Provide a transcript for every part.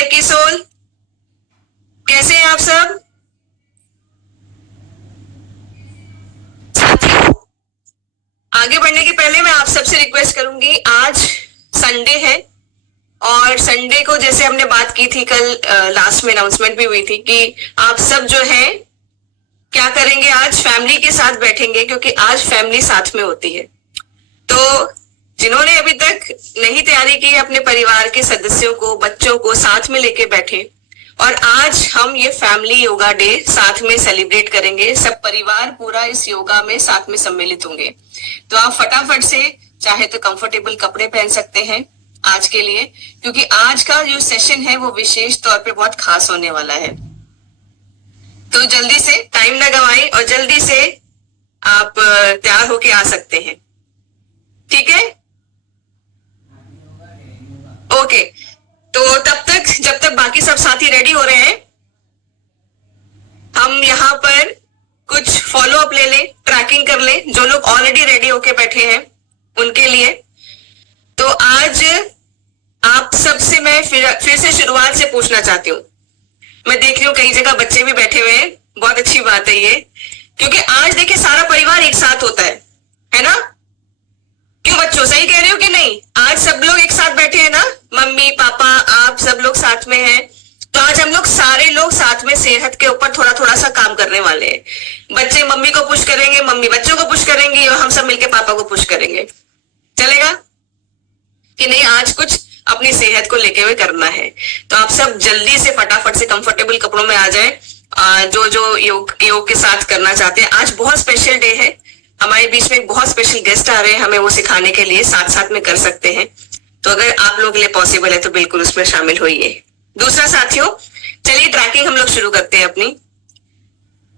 जय किशोर, कैसे हैं आप सब साथियों? आगे बढ़ने के पहले मैं आप सबसे रिक्वेस्ट करूंगी, आज संडे है और संडे को जैसे हमने बात की थी कल, लास्ट में अनाउंसमेंट भी हुई थी कि आप सब जो है क्या करेंगे, आज फैमिली के साथ बैठेंगे क्योंकि आज फैमिली साथ में होती है। तो जिन्होंने अभी तक नहीं तैयारी की, अपने परिवार के सदस्यों को, बच्चों को साथ में लेके बैठे और आज हम ये फैमिली योगा डे साथ में सेलिब्रेट करेंगे। सब परिवार पूरा इस योगा में साथ में सम्मिलित होंगे। तो आप फटाफट से चाहे तो कंफर्टेबल कपड़े पहन सकते हैं आज के लिए, क्योंकि आज का जो सेशन है वो विशेष तौर पे बहुत खास होने वाला है। तो जल्दी से टाइम ना गवाएं और जल्दी से आप तैयार होके आ सकते हैं, ठीक है? ओके, तो तब तक जब तक बाकी सब साथी रेडी हो रहे हैं, हम यहाँ पर कुछ फॉलो अप ले लें, ट्रैकिंग कर लें। जो लोग ऑलरेडी रेडी होके बैठे हैं उनके लिए तो आज आप सबसे मैं फिर से शुरुआत से पूछना चाहती हूँ। मैं देख रही हूँ कई जगह बच्चे भी बैठे हुए हैं, बहुत अच्छी बात है ये, क्योंकि आज देखिए सारा परिवार एक साथ होता है ना? क्यों बच्चों, सही कह रहे हो कि नहीं? आज सब लोग एक साथ बैठे हैं ना, मम्मी पापा आप सब लोग साथ में हैं। तो आज हम लोग सारे लोग साथ में सेहत के ऊपर थोड़ा थोड़ा सा काम करने वाले हैं। बच्चे मम्मी को पुश करेंगे, मम्मी बच्चों को पुश करेंगी और हम सब मिलके पापा को पुश करेंगे। चलेगा कि नहीं? आज कुछ अपनी सेहत को लेके हुए करना है। तो आप सब जल्दी से फटाफट से कंफर्टेबल कपड़ों में आ जाए। जो जो योग के साथ करना चाहते हैं, आज बहुत स्पेशल डे है। हमारे बीच में एक बहुत स्पेशल गेस्ट आ रहे हैं, हमें वो सिखाने के लिए साथ साथ में कर सकते हैं। तो अगर आप लोगों के लिए पॉसिबल है तो बिल्कुल उसमें शामिल होइए। दूसरा साथियों, चलिए ट्रैकिंग हम लोग शुरू करते हैं अपनी।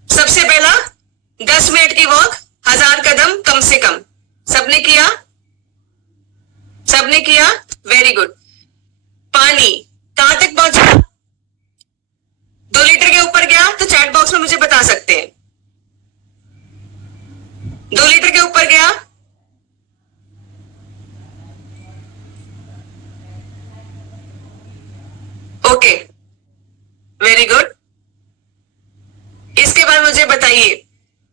सबसे पहला 10 मिनट की वॉक, 1000 कदम कम से कम। सबने किया? सबने किया? Very good. पानी कहां तक पहुंचा? 2 लीटर के ऊपर गया तो चैट बॉक्स में मुझे बता सकते हैं। 2 लीटर के ऊपर गया? Okay, very good. इसके बाद मुझे बताइए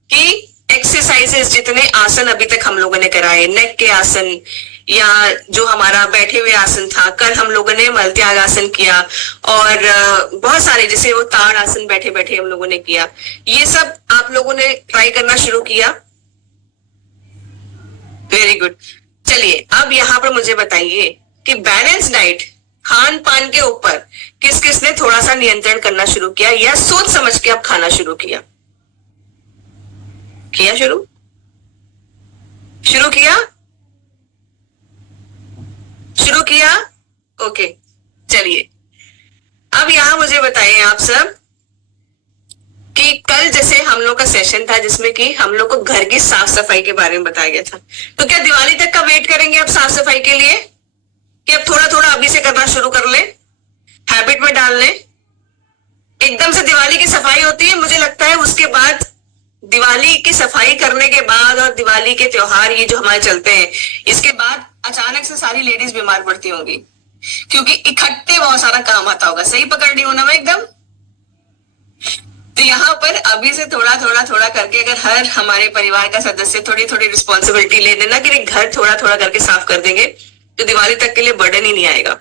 कि एक्सरसाइजेस जितने आसन अभी तक हम लोगों ने कराए, नेक के आसन या जो हमारा बैठे हुए आसन था, कल हम लोगों ने मलत्याग आसन किया और बहुत सारे, जैसे वो ताड़ आसन बैठे बैठे हम लोगों ने किया, ये सब आप लोगों ने ट्राई करना शुरू किया? Very good. चलिए अब यहां पर मुझे बताइए कि बैलेंस डाइट, खान पान के ऊपर किस किस ने थोड़ा सा नियंत्रण करना शुरू किया या सोच समझ के अब खाना शुरू किया? शुरू किया? ओके, चलिए अब यहां मुझे बताइए आप सब कि कल जैसे हम लोग का सेशन था जिसमें कि हम लोग को घर की साफ सफाई के बारे में बताया गया था। तो क्या दिवाली तक का वेट करेंगे अब साफ सफाई के लिए, कि अब थोड़ा थोड़ा अभी से करना शुरू कर ले, हैबिट में डाल ले? एकदम से दिवाली की सफाई होती है, मुझे लगता है उसके बाद दिवाली की सफाई करने के बाद और दिवाली के त्योहार ये जो हमारे चलते हैं, इसके बाद अचानक से सारी लेडीज बीमार पड़ती होंगी क्योंकि इकट्ठे बहुत सारा काम आता होगा। सही पकड़ रही हूं ना मैं एकदम? तो यहाँ पर अभी से थोड़ा थोड़ा करके अगर हर हमारे परिवार का सदस्य थोड़ी थोड़ी रिस्पॉन्सिबिलिटी ले लेना कि घर थोड़ा थोड़ा करके साफ कर देंगे तो दिवाली तक के लिए बर्डन ही नहीं आएगा।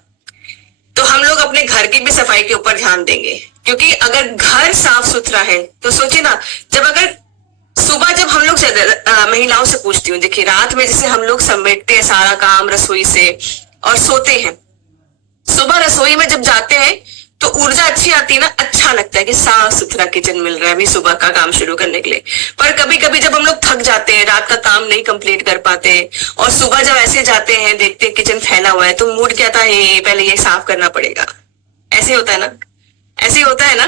तो हम लोग अपने घर की भी सफाई के ऊपर ध्यान देंगे, क्योंकि अगर घर साफ सुथरा है तो सोचिए ना, जब हम लोग महिलाओं से पूछती हूँ, देखिए रात में जैसे हम लोग समेटते हैं सारा काम रसोई से और सोते हैं, सुबह रसोई में जब जाते हैं तो ऊर्जा अच्छी आती है ना, अच्छा लगता है कि साफ सुथरा किचन मिल रहा है अभी सुबह का काम शुरू करने के लिए। पर कभी कभी जब हम लोग थक जाते हैं, रात का काम नहीं कंप्लीट कर पाते और सुबह जब ऐसे जाते हैं, देखते हैं किचन फैला हुआ है, तो मूड क्या था, पहले ये साफ करना पड़ेगा। ऐसे होता है ना?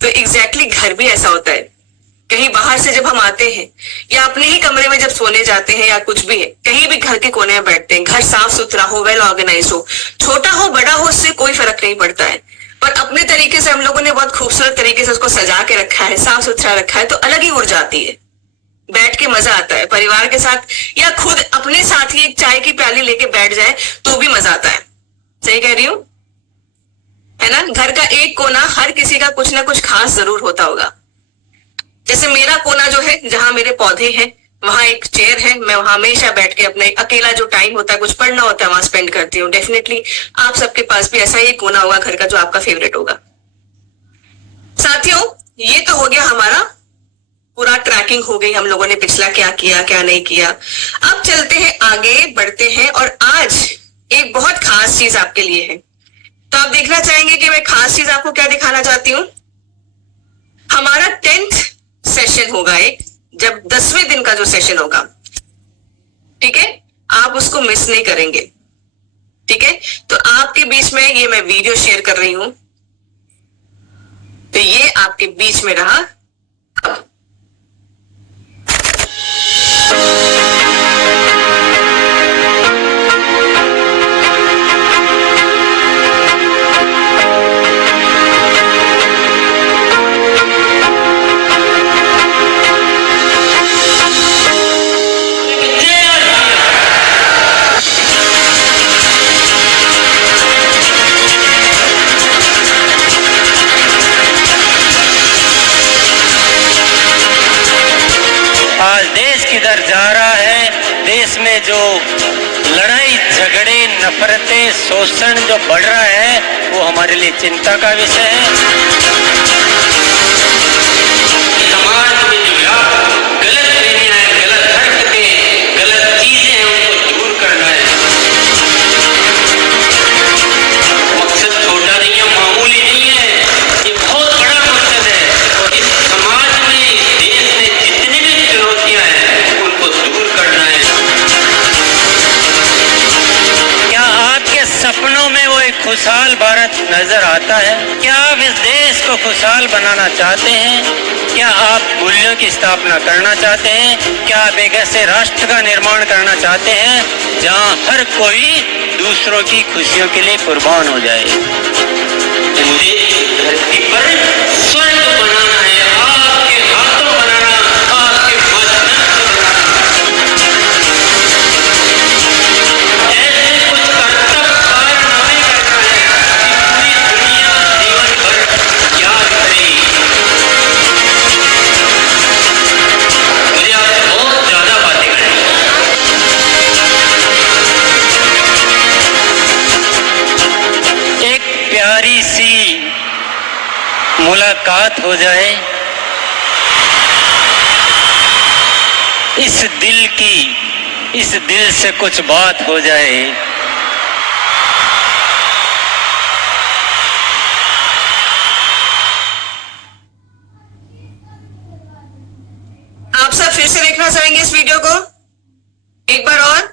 तो एग्जैक्टली घर भी ऐसा होता है। कहीं बाहर से जब हम आते हैं या अपने ही कमरे में जब सोने जाते हैं या कुछ भी है, कहीं भी घर के कोने में बैठते हैं, घर साफ सुथरा हो, वेल ऑर्गेनाइज हो, छोटा हो बड़ा हो, उससे कोई फर्क नहीं पड़ता है। पर अपने तरीके से हम लोगों ने बहुत खूबसूरत तरीके से उसको सजा के रखा है, साफ सुथरा रखा है, तो अलग ही ऊर्जा आती है, बैठ के मजा आता है। परिवार के साथ या खुद अपने साथ ही एक चाय की प्याली लेके बैठ जाए तो भी मजा आता है। सही कह रही हूं? ना, घर का एक कोना हर किसी का कुछ ना कुछ खास जरूर होता होगा। जैसे मेरा कोना जो है, जहां मेरे पौधे हैं, वहां एक चेयर है, मैं वहां हमेशा बैठ के अपने अकेला जो टाइम होता है, कुछ पढ़ना होता है, वहां स्पेंड करती हूँ। डेफिनेटली आप सबके पास भी ऐसा ही कोना होगा घर का जो आपका फेवरेट होगा। साथियों, ये तो हो गया हमारा पूरा ट्रैकिंग हो गई, हम लोगों ने पिछला क्या किया क्या नहीं किया। अब चलते हैं आगे, बढ़ते हैं, और आज एक बहुत खास चीज आपके लिए है। तो आप देखना चाहेंगे कि मैं खास चीज आपको क्या दिखाना चाहती हूँ। हमारा 10th सेशन होगा एक, जब 10वें दिन का जो सेशन होगा, ठीक है, आप उसको मिस नहीं करेंगे। ठीक है, तो आपके बीच में ये मैं वीडियो शेयर कर रही हूं, तो ये आपके बीच में रहा। आज देश किधर जा रहा है, देश में जो लड़ाई झगड़े नफरतें शोषण जो बढ़ रहा है, वो हमारे लिए चिंता का विषय है। समाज में जो गलत फहमियां हैं, गलत हरकतें, गलत चीजें हैं, उनको दूर करना है। मकसद छोटा नहीं है, मामूली नहीं है, ये बहुत बड़ा मकसद है। और इस समाज में, इस देश में जितनी भी चुनौतियां हैं, उनको दूर करना है। क्या आपके सपनों में वो एक खुशहाल भारत नजर आता है? क्या आप इस देश को खुशहाल बनाना चाहते हैं? क्या आप मूल्यों की स्थापना करना चाहते हैं? क्या आप एक ऐसे राष्ट्र का निर्माण करना चाहते हैं जहां हर कोई दूसरों की खुशियों के लिए कुर्बान हो जाए? मुझे धरती पर स्वर्ग बनाना है, आपके हाथों बनाना, आपके मजदूर बनाना। ऐसे कुछ कर्तव्य कारनामे करना है कि पूरी दुनिया जीवन भर याद करे। मुझे आपसे बहुत ज्यादा बातें करनी है। एक प्यारी सी मुलाकात हो जाए, इस दिल से कुछ बात हो जाए। आप सब फिर से देखना चाहेंगे इस वीडियो को एक बार और।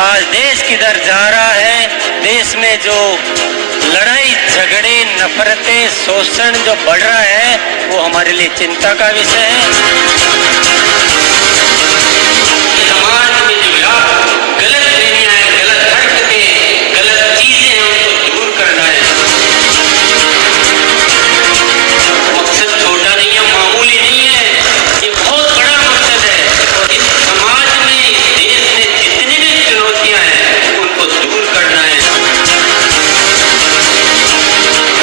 आज देश किधर जा रहा है, देश में जो लड़ाई झगड़े नफरतें शोषण जो बढ़ रहा है, वो हमारे लिए चिंता का विषय है। समाज में जो गलत फहमियां हैं, गलत हरकतें, गलत चीजें हैं, उनको दूर करना है। मकसद छोटा नहीं है, मामूली नहीं है, ये बहुत बड़ा मकसद है। और इस समाज में, इस देश में जितनी भी चुनौतियां हैं, उनको दूर करना है।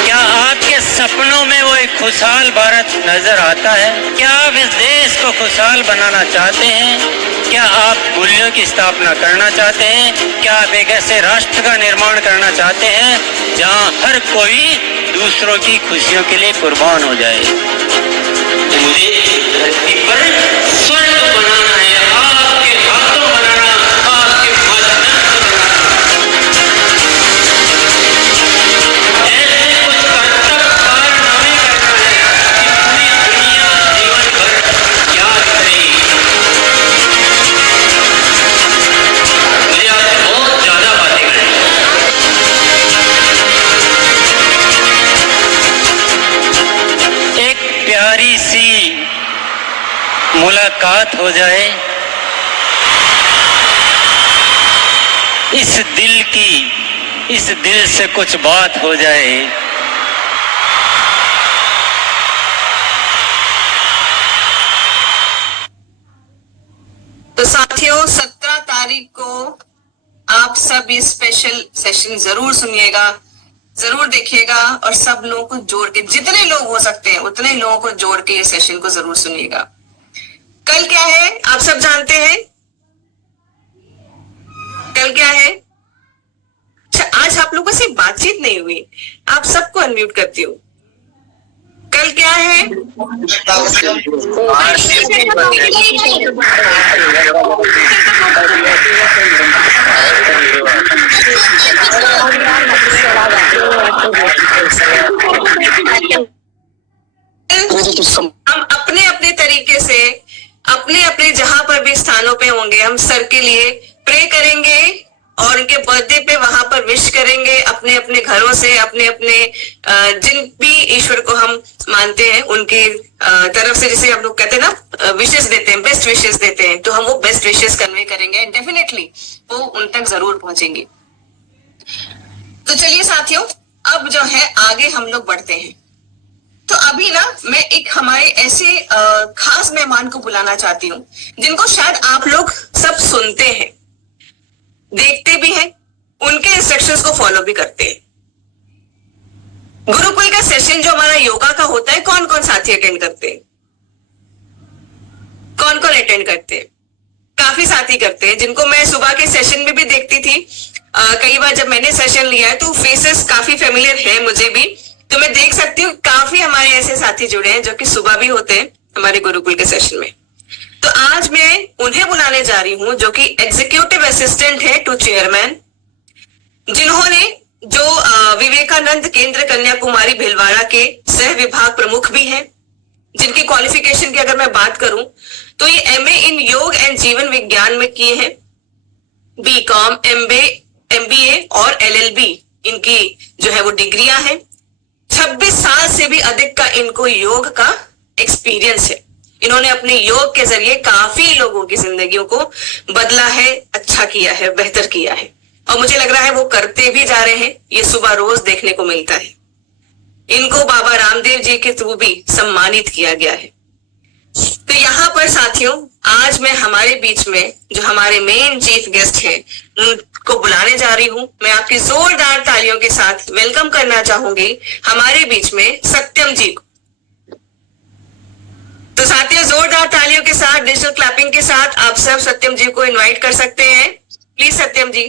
क्या आपके सपनों में वो एक खुशहाल भारत नजर आता है? क्या आप इस देश को खुशहाल बनाना चाहते हैं? क्या आप मूल्यों की स्थापना करना चाहते हैं? क्या आप एक ऐसे राष्ट्र का निर्माण करना चाहते हैं जहां हर कोई दूसरों की खुशियों के लिए कुर्बान हो जाए? मुझे धरती पर स्वर्ग बनाना है, आपके हाथों बनाना, आपके मजदूर बनाना। ऐसे कुछ कर्तव्य कारनामे करना है कि पूरी दुनिया जीवन भर याद करे। मुझे आपसे बहुत ज्यादा बातें करनी है। प्यारी सी मुलाकात हो जाए, इस दिल से कुछ बात हो जाए। तो साथियों 17 तारीख को आप सब ये स्पेशल सेशन जरूर सुनिएगा, जरूर देखिएगा और सब लोगों को जोड़ के, जितने लोग हो सकते हैं उतने लोगों को जोड़ के ये सेशन को जरूर सुनिएगा। कल क्या है आप सब जानते हैं? कल क्या है? अच्छा, आज आप लोगों से बातचीत नहीं हुई, आप सबको अनम्यूट करती हूँ। कल क्या है? हम अपने अपने तरीके से, अपने अपने जहां पर भी स्थानों पे होंगे, हम सर के लिए प्रे करेंगे और उनके बर्थडे पे वहां पर विश करेंगे, अपने अपने घरों से, अपने अपने जिन भी ईश्वर को हम मानते हैं उनकी तरफ से, जैसे हम लोग कहते हैं ना विशेष देते हैं, बेस्ट विशेष देते हैं, तो हम वो बेस्ट विशेष कन्वे करेंगे एंड डेफिनेटली वो उन तक जरूर पहुंचेंगी। तो चलिए साथियों, अब जो है आगे हम लोग बढ़ते हैं। तो अभी ना मैं एक हमारे ऐसे खास मेहमान को बुलाना चाहती हूँ जिनको शायद आप लोग सब सुनते हैं, देखते भी हैं, उनके इंस्ट्रक्शंस को फॉलो भी करते हैं। गुरुकुल का सेशन जो हमारा योगा का होता है, कौन कौन साथी अटेंड करते हैं? कौन कौन अटेंड करते हैं? काफी साथी करते हैं, जिनको मैं सुबह के सेशन में भी देखती थी। कई बार जब मैंने सेशन लिया है तो फेसेस काफी फेमिलियर है मुझे भी, तो मैं देख सकती हूँ काफी हमारे ऐसे साथी जुड़े हैं जो कि सुबह भी होते हैं हमारे गुरुकुल के सेशन में। तो आज मैं उन्हें बुलाने जा रही हूं जो कि एग्जीक्यूटिव असिस्टेंट है टू चेयरमैन, जिन्होंने जो विवेकानंद केंद्र कन्याकुमारी भिलवाड़ा के सह विभाग प्रमुख भी हैं, जिनकी क्वालिफिकेशन की अगर मैं बात करूं तो ये एमए इन योग एंड जीवन विज्ञान में किए हैं, बीकॉम, एमबीए और एलएलबी इनकी जो है वो डिग्रियां हैं। 26 साल से भी अधिक का इनको योग का एक्सपीरियंस है। इन्होंने अपने योग के जरिए काफी लोगों की जिंदगियों को बदला है, अच्छा किया है, बेहतर किया है और मुझे लग रहा है वो करते भी जा रहे हैं। ये सुबह रोज देखने को मिलता है। इनको बाबा रामदेव जी के थ्रू भी सम्मानित किया गया है। तो यहाँ पर साथियों, आज मैं हमारे बीच में जो हमारे मेन चीफ गेस्ट हैं उनको बुलाने जा रही हूँ। मैं आपकी जोरदार तालियों के साथ वेलकम करना चाहूंगी हमारे बीच में सत्यम जी को। तो साथियों, जोरदार तालियों के साथ, डिजिटल क्लैपिंग के साथ आप सब सत्यम जी को इनवाइट कर सकते हैं। प्लीज सत्यम जी।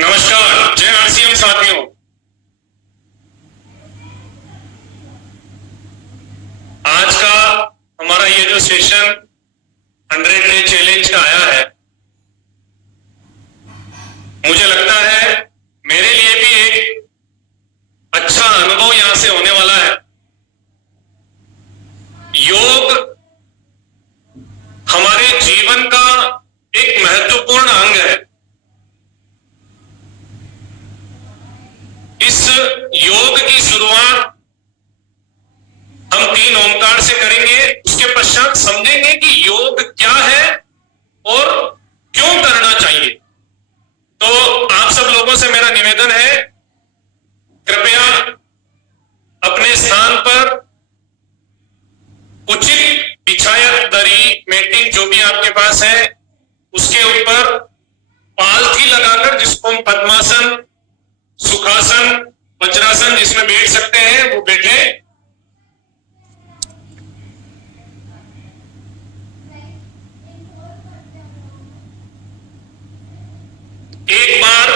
नमस्कार, जय आरसीएम साथियों। आज का हमारा ये जो सेशन 100 डे चैलेंज का आया है, मुझे लगता है मेरे लिए भी एक अच्छा अनुभव यहां से होने वाला है। योग हमारे जीवन का एक महत्वपूर्ण अंग है। इस योग की शुरुआत हम 3 ओंकार से करेंगे, उसके पश्चात समझेंगे कि योग क्या है और क्यों करना चाहिए। तो आप सब लोगों से मेरा निवेदन है, कृपया अपने स्थान पर उचित बिछाया दरी, मैटिंग जो भी आपके पास है उसके ऊपर पालथी लगाकर, जिसको हम पद्मासन, सुखासन, वज्रासन जिसमें बैठ सकते हैं वो बैठे। एक बार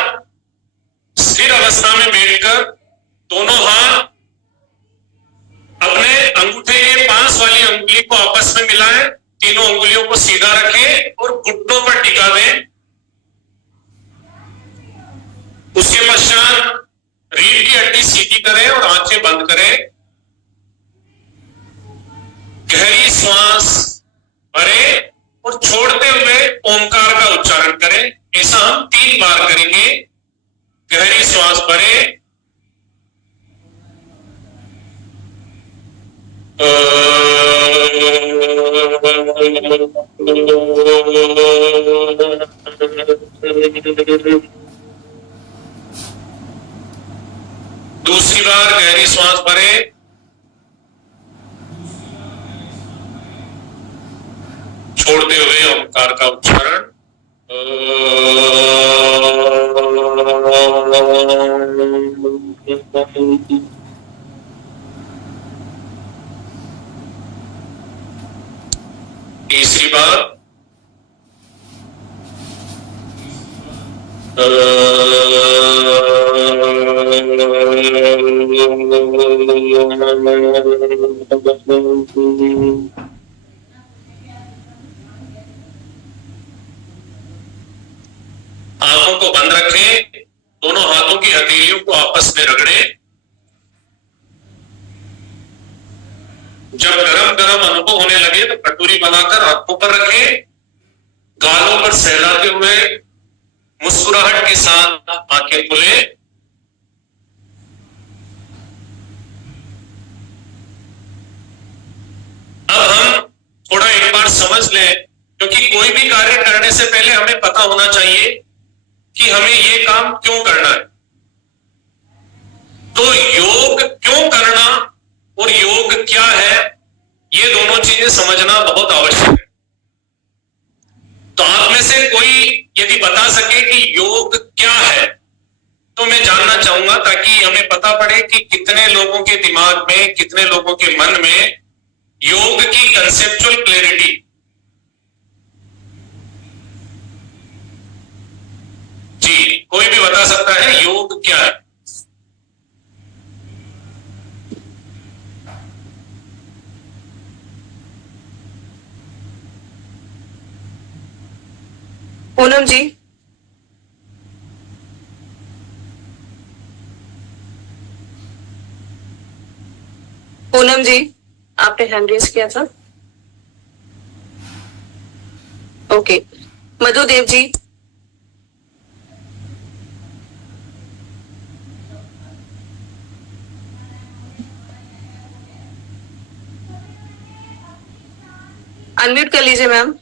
स्थिर अवस्था में बैठकर दोनों हाथ अपने अंगूठे के पास वाली उंगली को आपस में मिलाएं, तीनों उंगलियों को सीधा रखें और घुटनों पर टिका दें। उसके पश्चात रीढ़ की हड्डी सीधी करें और आंखें बंद करें। गहरी श्वास भरें और छोड़ते हुए ओंकार का उच्चारण करें। ऐसा हम 3 बार करेंगे। गहरी श्वास भरें, दूसरी बार गहरी श्वास भरे, छोड़ते हुए ओंकार का उच्चारण। तीसरी बार आंखों को बंद रखें, दोनों हाथों की हथेलियों को आपस में रगड़े। जब गरम गरम अनुभव होने लगे तो कटोरी बनाकर आंखों पर रखें, गालों पर सहलाते हुए मुस्कुराहट के साथ आंखें खोले। अब हम थोड़ा एक बार समझ लें, क्योंकि कोई भी कार्य करने से पहले हमें पता होना चाहिए कि हमें ये काम क्यों करना है। तो योग क्यों करना और योग क्या है, ये दोनों चीजें समझना बहुत आवश्यक है। तो आप में से कोई यदि बता सके कि योग क्या है तो मैं जानना चाहूंगा, ताकि हमें पता पड़े कि कितने लोगों के दिमाग में, कितने लोगों के मन में योग की कंसेप्चुअल क्लैरिटी। जी, कोई भी बता सकता है योग क्या है? पूनम जी, पूनम जी, आपने हैंड रेज किया था। ओके, मधुदेव जी, अनम्यूट कर लीजिए मैम।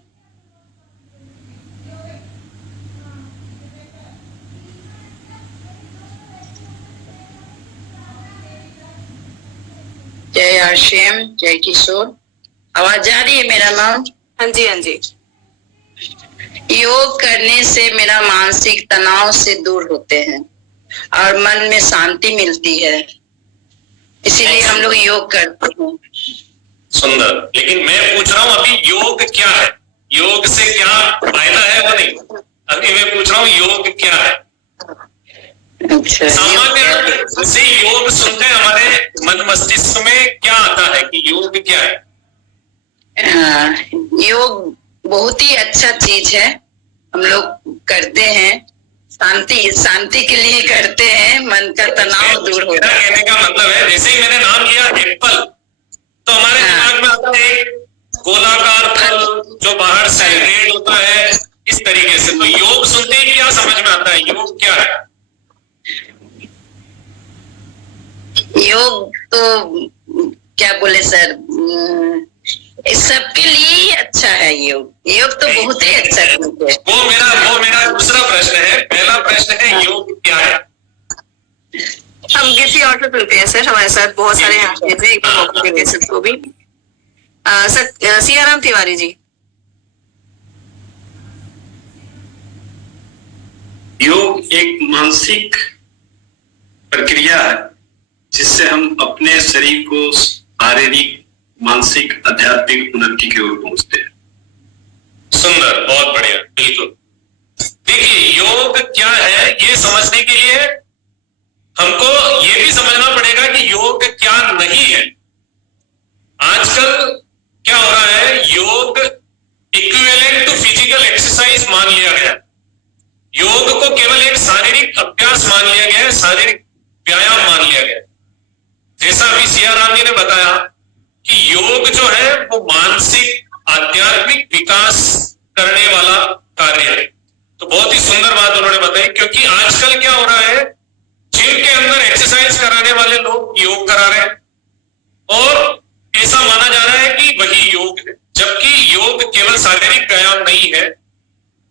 जय आशिम, जय किशोर। आवाज आ रही है मेरा नाम? हाँ जी, हाँ जी। योग करने से मेरा मानसिक तनाव से दूर होते हैं और मन में शांति मिलती है, इसीलिए हम लोग योग करते हैं। सुंदर, लेकिन मैं पूछ रहा हूं अभी योग क्या है, योग से क्या फायदा है वो नहीं, अभी मैं पूछ रहा हूँ योग क्या है। अच्छा, सामान्य रूप से योग सुनते हमारे मन मस्तिष्क में क्या आता है कि योग क्या है? योग बहुत ही अच्छा चीज है, हम लोग करते हैं, शांति के लिए करते हैं, मन का तनाव दूर होता है। कहने का मतलब है, जैसे ही मैंने नाम लिया एप्पल, तो हमारे दिमाग में आता है एक गोलाकार फल जो बाहर से रेड होता है, इस तरीके से। तो योग सुनते ही क्या समझ में आता है, योग क्या है? योग तो क्या बोले सर, सबके लिए अच्छा है योग। योग तो बहुत ही अच्छा है। वो मेरा दूसरा प्रश्न है। पहला प्रश्न है योग क्या है? हम किसी और पे चलते हैं सर, हमारे साथ बहुत सारे हैं सबको भी। सर, सियाराम तिवारी जी। योग एक मानसिक प्रक्रिया है जिससे हम अपने शरीर को शारीरिक, मानसिक, आध्यात्मिक उन्नति की ओर पहुंचते हैं। सुंदर, बहुत बढ़िया, बिल्कुल। देखिए, योग क्या है ये समझने के लिए हमको ये भी समझना पड़ेगा कि योग क्या नहीं है। आजकल क्या हो रहा है, योग इक्विवेलेंट टू फिजिकल एक्सरसाइज मान लिया गया। योग को केवल एक शारीरिक अभ्यास मान लिया गया है, शारीरिक व्यायाम मान लिया गया। जैसा अभी सियाराम जी ने बताया कि योग जो है वो मानसिक आध्यात्मिक विकास करने वाला कार्य है। तो बहुत ही सुंदर बात उन्होंने बताई, क्योंकि आजकल क्या हो रहा है, जिम के अंदर एक्सरसाइज कराने वाले लोग योग करा रहे हैं और ऐसा माना जा रहा है कि वही योग है, जबकि योग केवल शारीरिक व्यायाम नहीं है।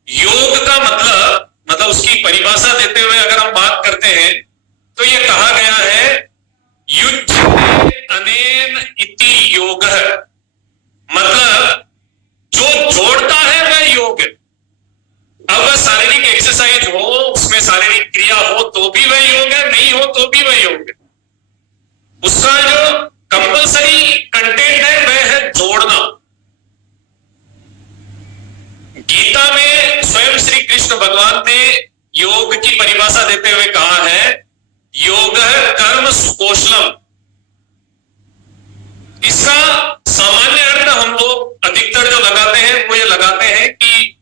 योग का मतलब उसकी परिभाषा देते हुए अगर हम बात करते हैं तो ये कहा गया है युज्यते अनेन इति योगः, मतलब जो जोड़ता है वह योग है। अब वह शारीरिक एक्सरसाइज हो, उसमें शारीरिक क्रिया हो तो भी वह योग है, नहीं हो तो भी वह योग है। उसका जो कंपल्सरी कंटेंट है वह है जोड़ना। गीता में स्वयं श्री कृष्ण भगवान ने योग की परिभाषा देते हुए कहा है योगः कर्म सुकौशलम। इसका सामान्य अर्थ हम लोग अधिकतर जो लगाते हैं वो ये लगाते हैं कि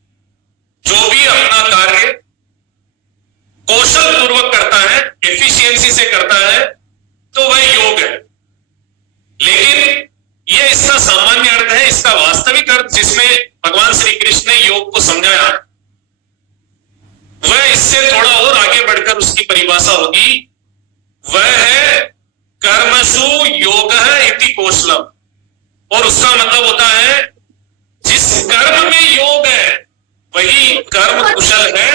जो भी अपना कार्य कौशल पूर्वक करता है, एफिशिएंसी से करता है तो वह योग है। लेकिन यह इसका सामान्य अर्थ है। इसका वास्तविक अर्थ जिसमें भगवान श्री कृष्ण ने योग को समझाया वह इससे थोड़ा और आगे बढ़कर उसकी परिभाषा होगी, वह है कर्मसु योगः इति कौशलम। और उसका मतलब होता है जिस कर्म में योग है वही कर्म कुशल है,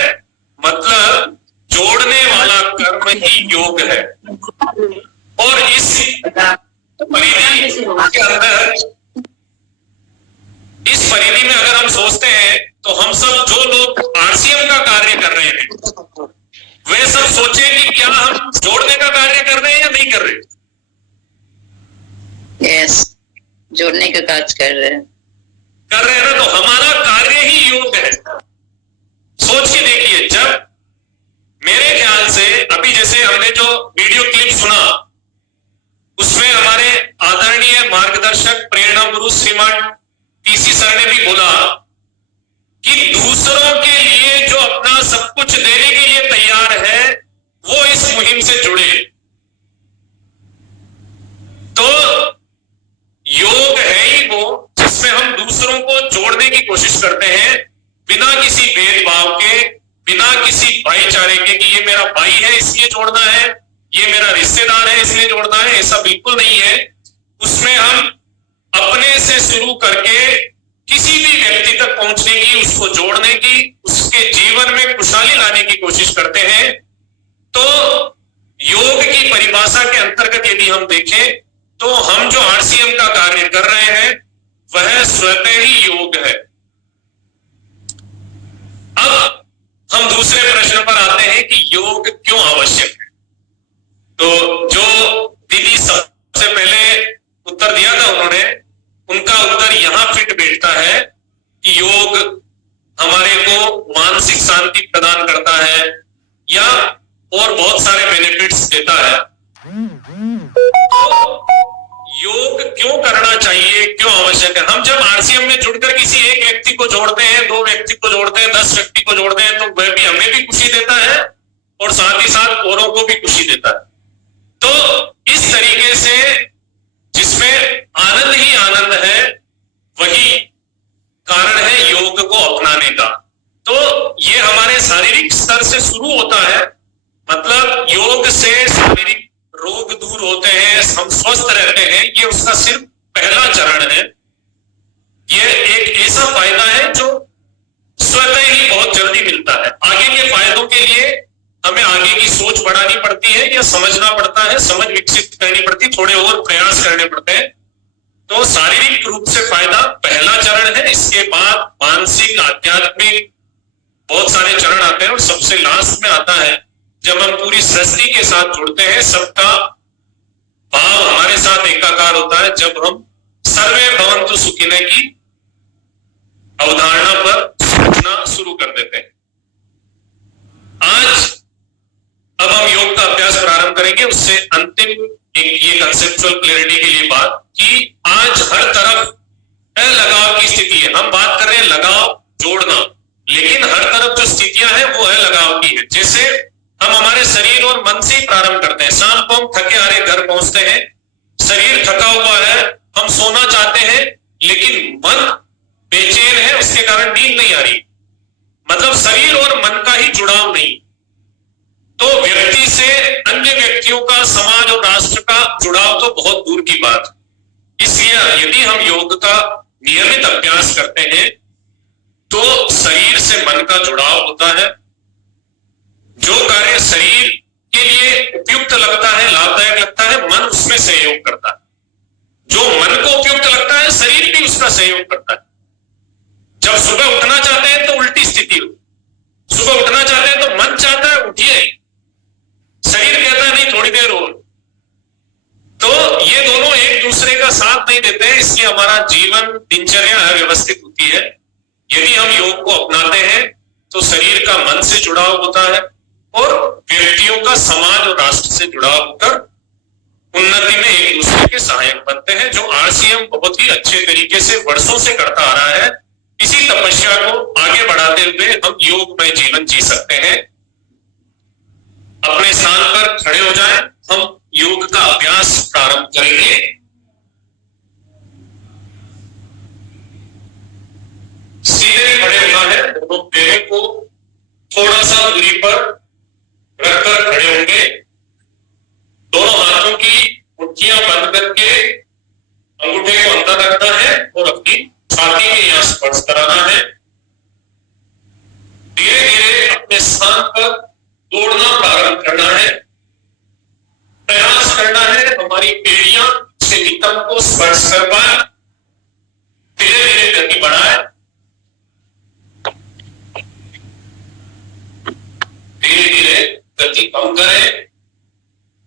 मतलब जोड़ने वाला कर्म ही योग है। और इस परिधि के अंदर, इस परिधि में अगर हम सोचते हैं तो हम सब जो लोग आरसीएम का कार्य कर रहे हैं वे सब सोचे कि क्या हम जोड़ने का कार्य कर रहे हैं या नहीं कर रहे। यस, जोड़ने का काज कर रहे हैं ना, तो हमारा कार्य ही योग है। सोच के देखिए, जब मेरे ख्याल से अभी जैसे हमने जो वीडियो क्लिप सुना उसमें हमारे आदरणीय मार्गदर्शक प्रेरणा गुरु श्रीमान पीसी सर ने भी बोला कि दूसरों के लिए जो अपना सब कुछ देने के लिए तैयार है वो इस मुहिम से जुड़े। तो योग है ही वो जिसमें हम दूसरों को जोड़ने की कोशिश करते हैं बिना किसी भेदभाव के, बिना किसी भाईचारे के कि ये मेरा भाई है इसलिए जोड़ना है, ये मेरा रिश्तेदार है इसलिए जोड़ना है, ऐसा बिल्कुल नहीं है। उसमें हम अपने से शुरू करके किसी भी व्यक्ति तक पहुंचने की, उसको जोड़ने की, उसके जीवन में खुशहाली लाने की कोशिश करते हैं। तो योग की परिभाषा के अंतर्गत यदि हम देखें तो हम जो आरसीएम का कार्य कर रहे हैं वह स्वतः ही योग है। अब हम दूसरे प्रश्न पर आते हैं कि योग क्यों आवश्यक है। तो जो दीदी सबसे पहले उत्तर दिया था उन्होंने, उनका उत्तर यहां फिट बैठता है कि योग हमारे को मानसिक शांति प्रदान करता है या और बहुत सारे बेनिफिट्स देता है। तो योग क्यों करना चाहिए, क्यों आवश्यक है। हम जब आरसीएम में जुड़कर किसी एक व्यक्ति को जोड़ते हैं, 2 व्यक्ति को जोड़ते हैं, 10 व्यक्ति को जोड़ते हैं तो वह भी हमें भी खुशी देता है और साथ ही साथ औरों को भी खुशी देता है। तो इस तरीके से जिसमें आनंद ही आनंद है वही कारण है योग को अपनाने का। तो ये हमारे शारीरिक स्तर से शुरू होता है, मतलब योग से शारीरिक रोग दूर होते हैं, हम स्वस्थ रहते हैं, ये उसका सिर्फ पहला चरण है। ये एक ऐसा फायदा है जो स्वतः ही बहुत जल्दी मिलता है। आगे के फायदों के लिए हमें आगे की सोच बढ़ानी पड़ती है या समझना पड़ता है, समझ विकसित करनी पड़ती, थोड़े और प्रयास करने पड़ते हैं। तो शारीरिक रूप से फायदा पहला चरण है। इसके बाद मानसिक, आध्यात्मिक बहुत सारे चरण आते हैं और सबसे लास्ट में आता है जब हम पूरी सृष्टि के साथ जुड़ते हैं, सबका भाव हमारे साथ एकाकार होता है, जब हम सर्वे भवन्तु सुखिनः की अवधारणा पर सोचना शुरू कर देते हैं। आज अब हम योग का अभ्यास प्रारंभ करेंगे। उससे अंतिम एक ये कंसेप्चुअल क्लैरिटी के लिए बात कि आज हर तरफ लगाव की स्थिति है। हम बात कर रहे हैं लगाव, जोड़ना, लेकिन हर तरफ जो स्थितियां हैं वो है लगाव की है। जैसे हम हमारे शरीर और मन से ही प्रारंभ करते हैं। शाम को हम थके हारे घर पहुंचते हैं, शरीर थका हुआ है, हम सोना चाहते हैं लेकिन मन बेचैन है, उसके कारण नींद नहीं आ रही, मतलब शरीर और मन का ही जुड़ाव नहीं। तो व्यक्ति से अन्य व्यक्तियों का, समाज और राष्ट्र का जुड़ाव तो बहुत दूर की बात। इसलिए यदि हम योग का नियमित अभ्यास करते हैं तो शरीर से मन का जुड़ाव होता है। जो कार्य शरीर के लिए उपयुक्त लगता है, लाभदायक लगता है, मन उसमें सहयोग करता है। जो मन को उपयुक्त लगता है, शरीर भी उसका सहयोग करता है। जब सुबह उठना चाहते हैं तो उल्टी स्थिति हो, सुबह उठना चाहते हैं तो मन चाहता है उठिए, शरीर कहता है नहीं थोड़ी देर और। तो ये दोनों एक दूसरे का साथ नहीं देते हैं, इसलिए हमारा जीवन दिनचर्या अव्यवस्थित होती है। यदि हम योग को अपनाते हैं तो शरीर का मन से जुड़ाव होता है और व्यक्तियों का समाज और राष्ट्र से जुड़ाव होकर उन्नति में एक दूसरे के सहायक बनते हैं, जो आरसीएम बहुत ही अच्छे तरीके से वर्षों से करता आ रहा है। इसी तपस्या को आगे बढ़ाते हुए हम योगमय जीवन जी सकते हैं। अपने स्थान पर खड़े हो जाएं, हम योग का अभ्यास प्रारंभ करेंगे। सीधे खड़े होना है, दोनों पैरों को थोड़ा सा दूरी पर रखकर खड़े होंगे। दोनों हाथों की मुट्ठियां बंद करके अंगूठे को अंदर रखना है और अपनी छाती के यहां स्पर्श कराना है। धीरे धीरे अपने स्थान पर दौड़ना प्रारंभ करना है। प्रयास करना है हमारी एड़ियां से नितंब को स्पर्श कर पाए। धीरे धीरे गति बढ़ाए, धीरे धीरे गति कम करें।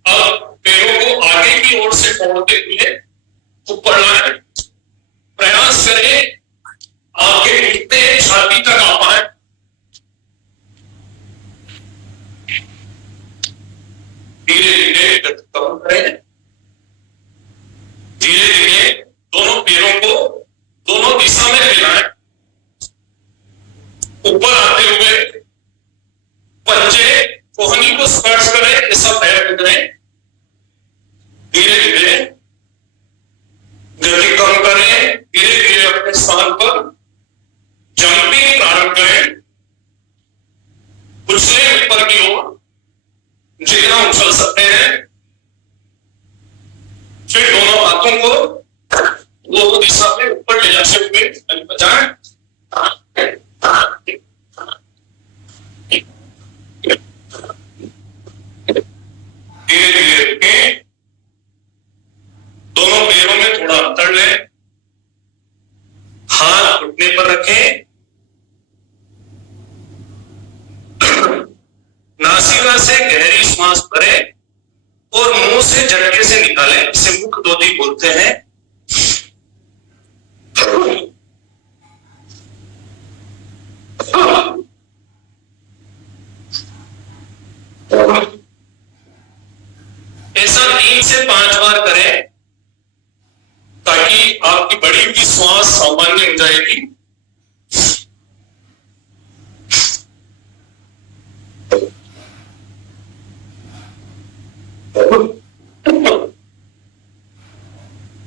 अब पैरों को आगे की ओर से मोड़ते हुए ऊपर लाएं। प्रयास करें आगे उठते छाती तक आ पाए। धीरे धीरे गति कम करें। धीरे धीरे दोनों पैरों को दोनों दिशा में फैलाएं। ऊपर आते हुए पंजे कोहनी को स्पर्श करें, ऐसा पैर उठाएं। धीरे धीरे गति कम करें। धीरे धीरे अपने स्थान पर जंपिंग प्रारंभ करें। उछले ऊपर की ओर जितना उछल सकते हैं। फिर दोनों हाथों को दोनों दिशा में ऊपर ले जाते हुए बजाएं। धीरे धीरे रुकें। दोनों पैरों में थोड़ा अंतर लें। हाथ घुटने पर रखें। नासिका से गहरी सांस भरें और मुंह से झटके से निकालें। इसे मुख दोधी बोलते हैं। ऐसा 3 से 5 बार करें ताकि आपकी बड़ी हुई श्वास सामान्य हो जाएगी।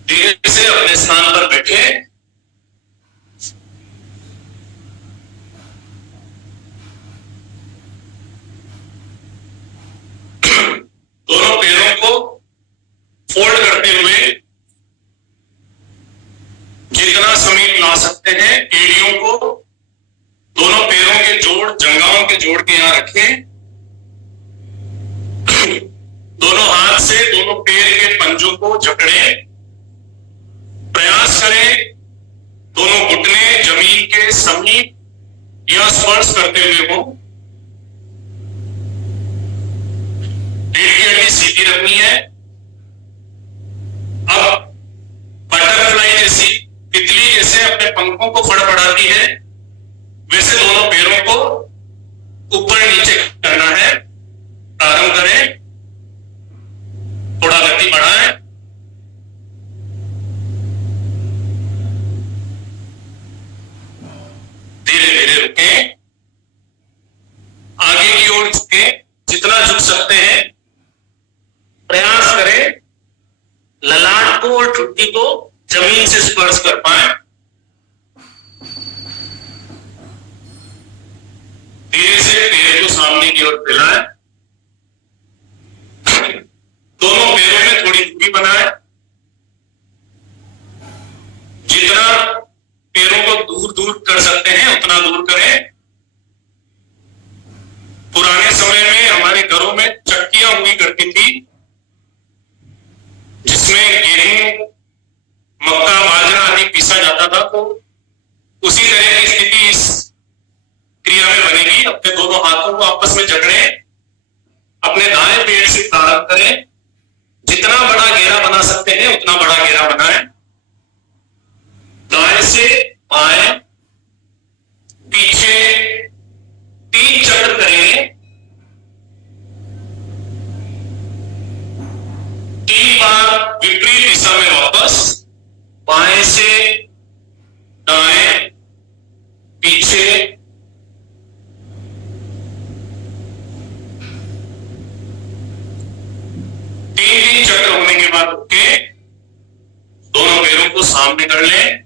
धीरे से अपने स्थान पर बैठे। दोनों पैरों को फोल्ड करते हुए जितना समीप ला सकते हैं एड़ियों को दोनों पैरों के जोड़, जंघाओं के जोड़ के यहां रखें। दोनों हाथ से दोनों पैर के पंजों को जकड़ें। प्रयास करें दोनों घुटने जमीन के समीप या स्पर्श करते हुए हो। रीढ़ की हड्डी सीधी रखनी है। अब बटरफ्लाई जैसी, तितली जैसे अपने पंखों को फड़फड़ाती है, वैसे दोनों पैरों को ऊपर नीचे करना है। प्रारंभ करें। थोड़ा गति बढ़ाएं। धीरे धीरे रुकें। आगे की ओर झुकें, जितना झुक सकते हैं। प्रयास करें ललाट को और ठुड्डी को जमीन से स्पर्श कर पाए। धीरे से पैर को सामने की ओर फैलाएं। दोनों पैरों में थोड़ी दूरी बनाएं। जितना प्रारंभ करें। जितना बड़ा घेरा बना सकते हैं उतना बड़ा घेरा बनाएं। दाएं से बाएं पीछे 3 चक्र करेंगे। 3 बार विपरीत दिशा में वापस, बाएं से दाएं पीछे, 3 चक्र होने के बाद रुके, दोनों पैरों को सामने कर लें,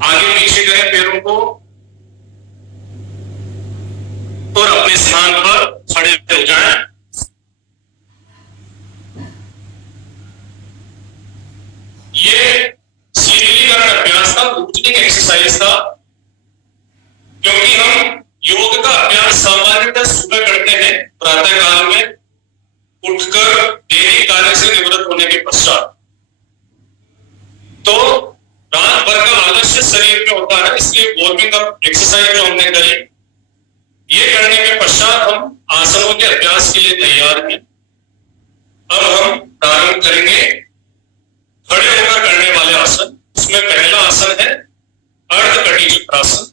आगे पीछे करें पैरों को और अपने स्थान पर खड़े हो जाएं। ये शीतलीकरण अभ्यास था, ब्रीथिंग एक्सरसाइज था, क्योंकि हम योग का अभ्यास सामान्यतः सुबह करते हैं प्रातः काल में उठकर डेली कार्य से निवृत्त होने के पश्चात। तो रात भर का आलस्य शरीर में होता है, इसलिए वार्मिंग अप एक्सरसाइज जो हमने करी, ये करने के पश्चात हम आसनों के अभ्यास के लिए तैयार हैं। अब हम प्रारंभ करेंगे खड़े होकर करने वाले आसन। उसमें पहला आसन है अर्धकटी चक्रासन।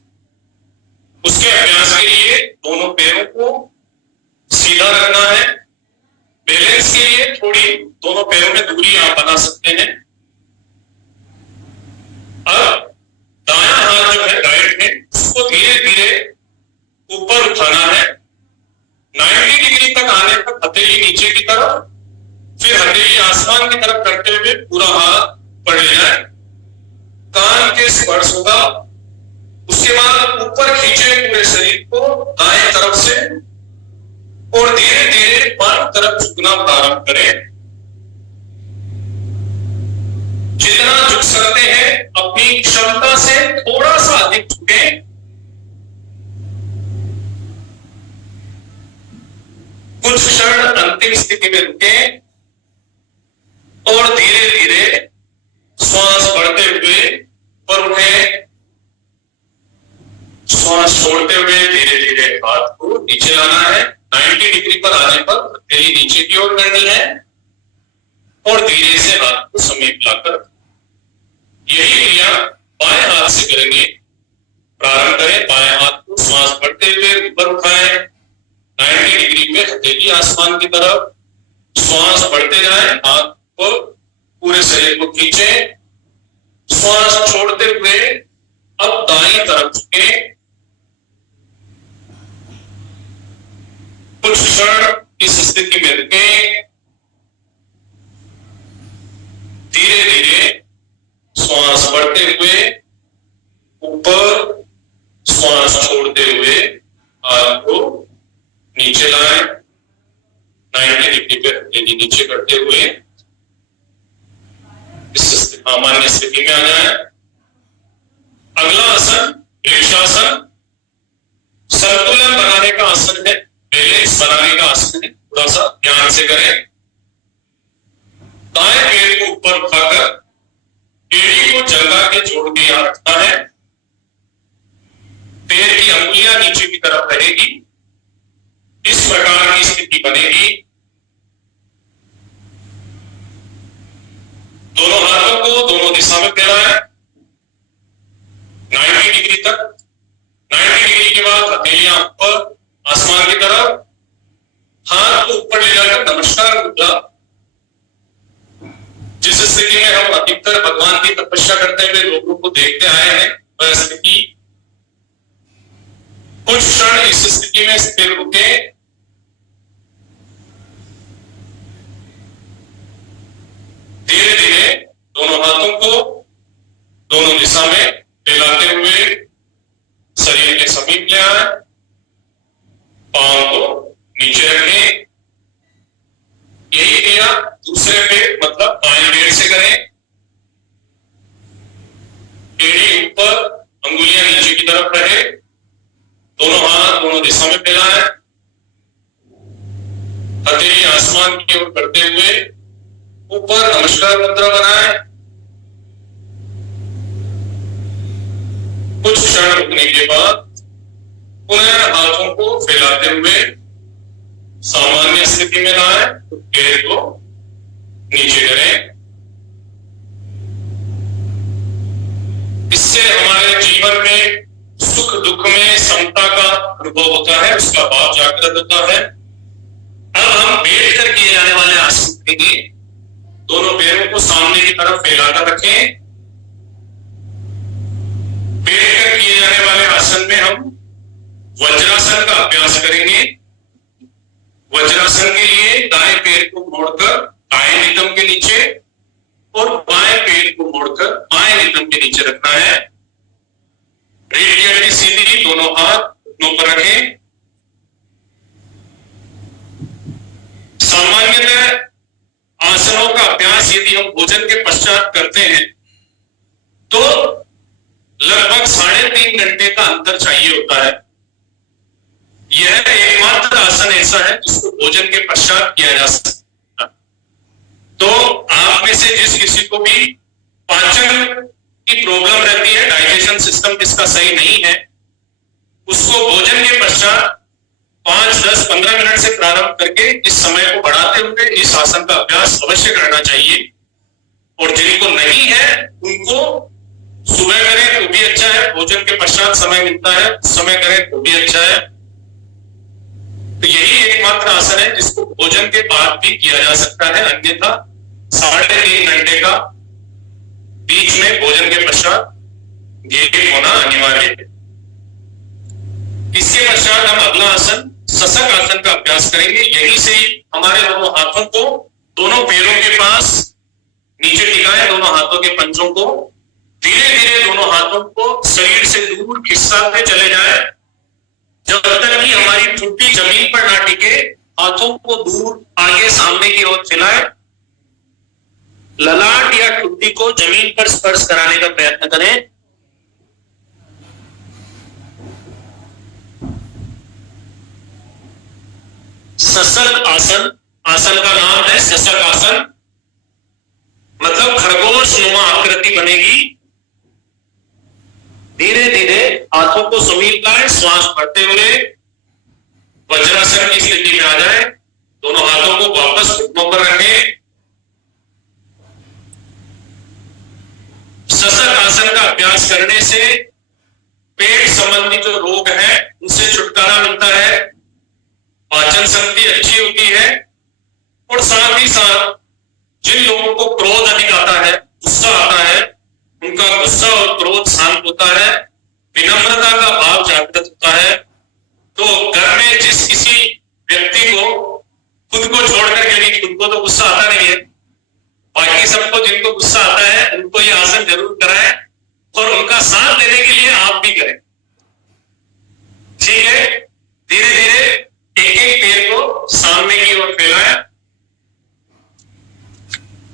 उसके अभ्यास के लिए दोनों पैरों को सीधा रखना है। बैलेंस के लिए थोड़ी दोनों पैरों में दूरी आप बना सकते हैं। अब दायां हाथ जो है राइट है, उसको धीरे धीरे ऊपर उठाना है। 90 डिग्री तक आने पर हथेली नीचे की तरफ, फिर हथेली आसमान की तरफ करते हुए पूरा हाथ पड़ जाए, कान के स्पर्श होगा। उसके बाद ऊपर खींचे पूरे शरीर को दाएं तरफ से और धीरे धीरे बाएं तरफ झुकना प्रारंभ करें। जितना झुक सकते हैं अपनी क्षमता से थोड़ा सा अधिक झुकें। कुछ क्षण अंतिम स्थिति में रुकें और धीरे धीरे श्वास बढ़ते हुए ऊपर उठें। श्वास छोड़ते हुए धीरे धीरे हाथ को नीचे लाना है। 90 डिग्री पर आने पर हथेली नीचे की ओर करनी है और धीरे से हाथ को समीप लाकर, यही क्रिया बाएं हाथ से करेंगे। प्रारंभ करें, बाएं हाथ को श्वास बढ़ते हुए ऊपर उठाएं, 90 डिग्री में हथेली आसमान की तरफ, श्वास बढ़ते जाए, हाथ को पूरे शरीर को खींचे, श्वास छोड़ते हुए अब दाईं तरफ झुके। कुछ क्षण इस स्थिति में रुके। धीरे धीरे श्वास बढ़ते हुए ऊपर, श्वास छोड़ते हुए हाथ को नीचे लाएं, 90 डिग्री पे हथेली नीचे करते हुए इस सामान्य स्थिति में आ जाए। अगला आसन वृक्षासन। संतुलन बनाने का आसन है, बैलेंस बनाने का आसन है। थोड़ा सा ध्यान से करें। दाएं पैर को ऊपर उठाकर एड़ी को जगा के जोड़ के यहां रखना है। पैर की अंगुलियां नीचे की तरफ रहेगी। इस प्रकार की स्थिति बनेगी। दोनों हाथों को दोनों दिशा में फैलाएं 90 डिग्री तक। 90 डिग्री के बाद हथेलियां ऊपर आसमान की तरफ, हाथ को ऊपर ले जाकर नमस्कार मुद्रा। जिस स्थिति में हम अधिकतर भगवान की तपस्या करते हुए लोगों को देखते आए हैं, वह स्थिति। कुछ क्षण इस स्थिति में स्थिर रुके। धीरे धीरे दोनों हाथों को दोनों दिशा में फैलाते हुए शरीर के समीप ले आए। पांव को नीचे रखें। यही क्रिया दूसरे पैर मतलब बाएं पैर से करें। एड़ी ऊपर, अंगुलियां नीचे की तरफ रहे। दोनों हाथ दोनों दिशा में फैलाएं। हथेली आसमान की ओर करते हुए ऊपर नमस्कार मुद्रा बनाएं। कुछ क्षण रुकने के बाद पुनः हाथों को फैलाते हुए सामान्य स्थिति में लाए, तो पैर को नीचे करें। इससे हमारे जीवन में सुख दुख में समता का अनुभव होता है, उसका भाव जागृत होता है। अब हम बैठ कर किए जाने वाले आसन करेंगे। दोनों पैरों को सामने की तरफ फैलाकर रखें। बैठ कर किए जाने वाले आसन में हम वज्रासन का अभ्यास करेंगे। वज्रासन के लिए दाएं पैर को मोड़कर दाएं नितंब के नीचे और बाएं पैर को मोड़कर बाएं नितंब के नीचे रखना है। रीढ़ की हड्डी सीधी, दोनों हाथ घुटनों पर रखें। सामान्यतः आसनों का अभ्यास यदि हम भोजन के पश्चात करते हैं तो लगभग 3.5 घंटे का अंतर चाहिए होता है। यह एकमात्र आसन ऐसा है जिसको भोजन के पश्चात किया जा सकता है। तो आप में से जिस किसी को भी पाचन की प्रॉब्लम रहती है, डाइजेशन सिस्टम जिसका सही नहीं है, उसको भोजन के पश्चात 5, 10, 15 मिनट से प्रारंभ करके इस समय को बढ़ाते हुए इस आसन का अभ्यास अवश्य करना चाहिए। और जिनको नहीं है उनको सुबह करें तो भी अच्छा है, भोजन के पश्चात समय मिलता है समय करें तो भी अच्छा है। तो यही एकमात्र आसन है जिसको भोजन के बाद भी किया जा सकता है, अन्यथा 3.5 घंटे का बीच में भोजन के पश्चात गैप होना अनिवार्य है। इसके पश्चात हम अगला आसन सशक आसन का अभ्यास करेंगे। यहीं से हमारे दोनों हाथों को दोनों पैरों के पास नीचे टिकाएं, दोनों हाथों के पंजों को धीरे धीरे दोनों हाथों को शरीर से दूर खिसकाते चले जाए जब तक कि हमारी ठुड्डी जमीन पर ना टिके। हाथों को दूर आगे सामने की ओर फैलाएं। ललाट या ठुड्डी को जमीन पर स्पर्श कराने का प्रयत्न करें। सशक आसन, आसन का नाम है सशक आसन, मतलब खरगोश नुमा आकृति बनेगी। धीरे धीरे हाथों को समीप लाएं, श्वास भरते हुए वज्रासन की स्थिति में आ जाए। दोनों हाथों को वापस घुटनों पर रखें। सशक आसन का अभ्यास करने से पेट संबंधी जो रोग है उनसे छुटकारा मिलता है, पाचन शक्ति अच्छी होती है और साथ ही साथ जिन लोगों को क्रोध अधिक आता है, गुस्सा आता है, उनका गुस्सा और क्रोध शांत होता है, विनम्रता का भाव जागृत होता है। तो घर में जिस किसी व्यक्ति को खुद को छोड़ करके भी, खुद को तो गुस्सा आता नहीं है, बाकी सबको जिनको गुस्सा आता है उनको ये आसन जरूर कराएं और उनका साथ देने के लिए आप भी करें। ठीक है, धीरे धीरे एक एक पैर को सामने की ओर फैलाएं,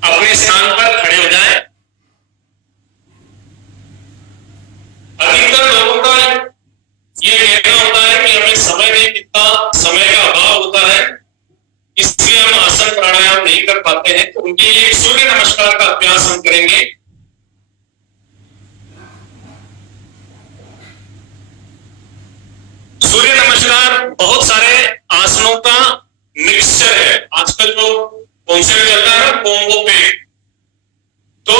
अपने स्थान पर खड़े हो जाएं। अधिकतर लोगों का ये कहना होता है कि हमें समय नहीं मिलता, समय का अभाव होता है, इसलिए हम आसन प्राणायाम नहीं कर पाते हैं। तो उनके लिए सूर्य नमस्कार का अभ्यास हम करेंगे। सूर्य नमस्कार बहुत सारे आसनों का मिक्सचर है। आजकल जो कॉन्सेप्ट चलता है कॉम्बो प्लेट, तो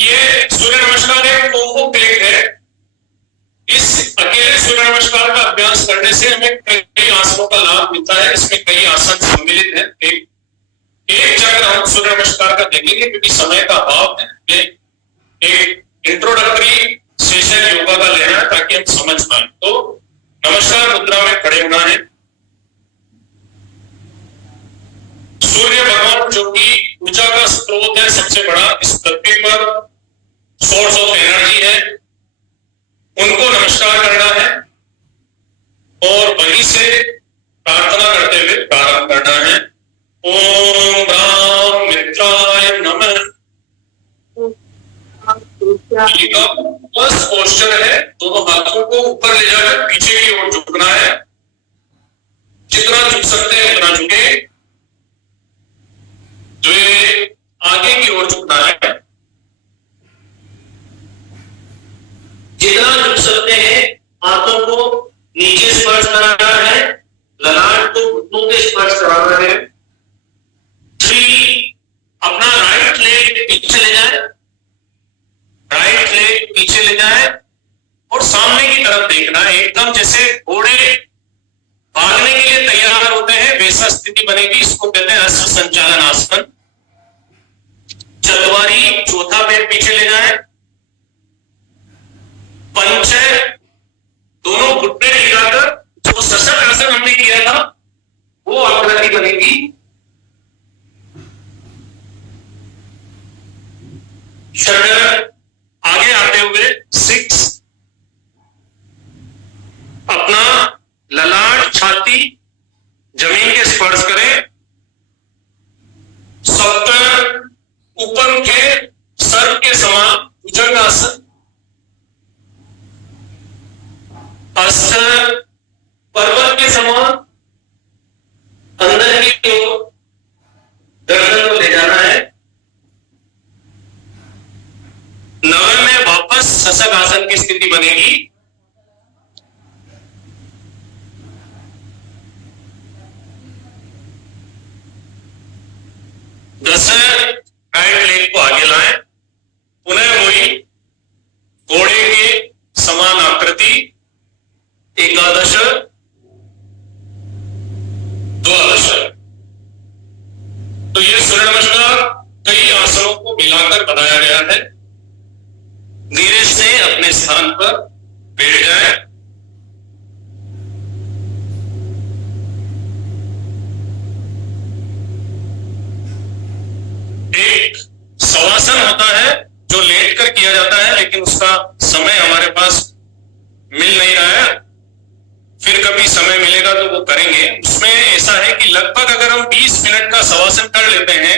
ये सूर्य नमस्कार एक कॉम्बो प्लेट है। इस अकेले सूर्य नमस्कार का अभ्यास करने से हमें कई आसनों का लाभ मिलता है। इसमें कई आसन सम्मिलित हैं। एक चक्र हम सूर्य नमस्कार का देखेंगे क्योंकि समय का अभाव है। एक इंट्रोडक्टरी सेशन योगा का लेना है ताकि हम समझ पाए। तो नमस्कार मुद्रा में खड़े होना है। सूर्य भगवान जो कि ऊर्जा का स्रोत है, सबसे बड़ा इस पृथ्वी पर सोर्स ऑफ एनर्जी है, उनको नमस्कार करना है और वहीं से प्रार्थना करते हुए प्रारंभ करना है। ओम राम मित्राय नमः। फर्स्ट पोस्चर है, दोनों हाथों को ऊपर ले जाकर पीछे की ओर झुकना है। जितना झुक सकते हैं उतना झुके, जो ये आगे की ओर झुकना है। जितना झुक सकते हैं हाथों को नीचे स्पर्श कराना है, ललाट को घुटनों के स्पर्श कराना है। एकदम जैसे घोड़े भागने के लिए तैयार होते हैं वैसा स्थिति बनेगी। इसको कहते हैं अश्व संचालन आसन। चतवारी, चौथा पैर पीछे ले जाए। पंच, दोनों घुटने टिकाकर जो शशक आसन हमने किया था वो आकृति बनेगी। षड, आगे आते हुए 6, अपना ललाट छाती जमीन के स्पर्श करें। सप्त, ऊपर उठे सर्प के समान भुजंगासन। अष्ट, पर्वत के समान अंदर की ओर गर्दन को ले जाना है। नवे में वापस शशक आसन की स्थिति बनेगी। दस, राइट लेग को आगे लाएं। पुनः वही घोड़े के समान आकृति। एकादश, द्वादश। तो ये सूर्य नमस्कार कई आसनों को मिलाकर बनाया गया है। धीरे से अपने स्थान पर बैठ जाए। एक शवासन होता है जो लेट कर किया जाता है, लेकिन उसका समय हमारे पास मिल नहीं रहा है। फिर कभी समय मिलेगा तो वो करेंगे। उसमें ऐसा है कि लगभग अगर हम 20 मिनट का शवासन कर लेते हैं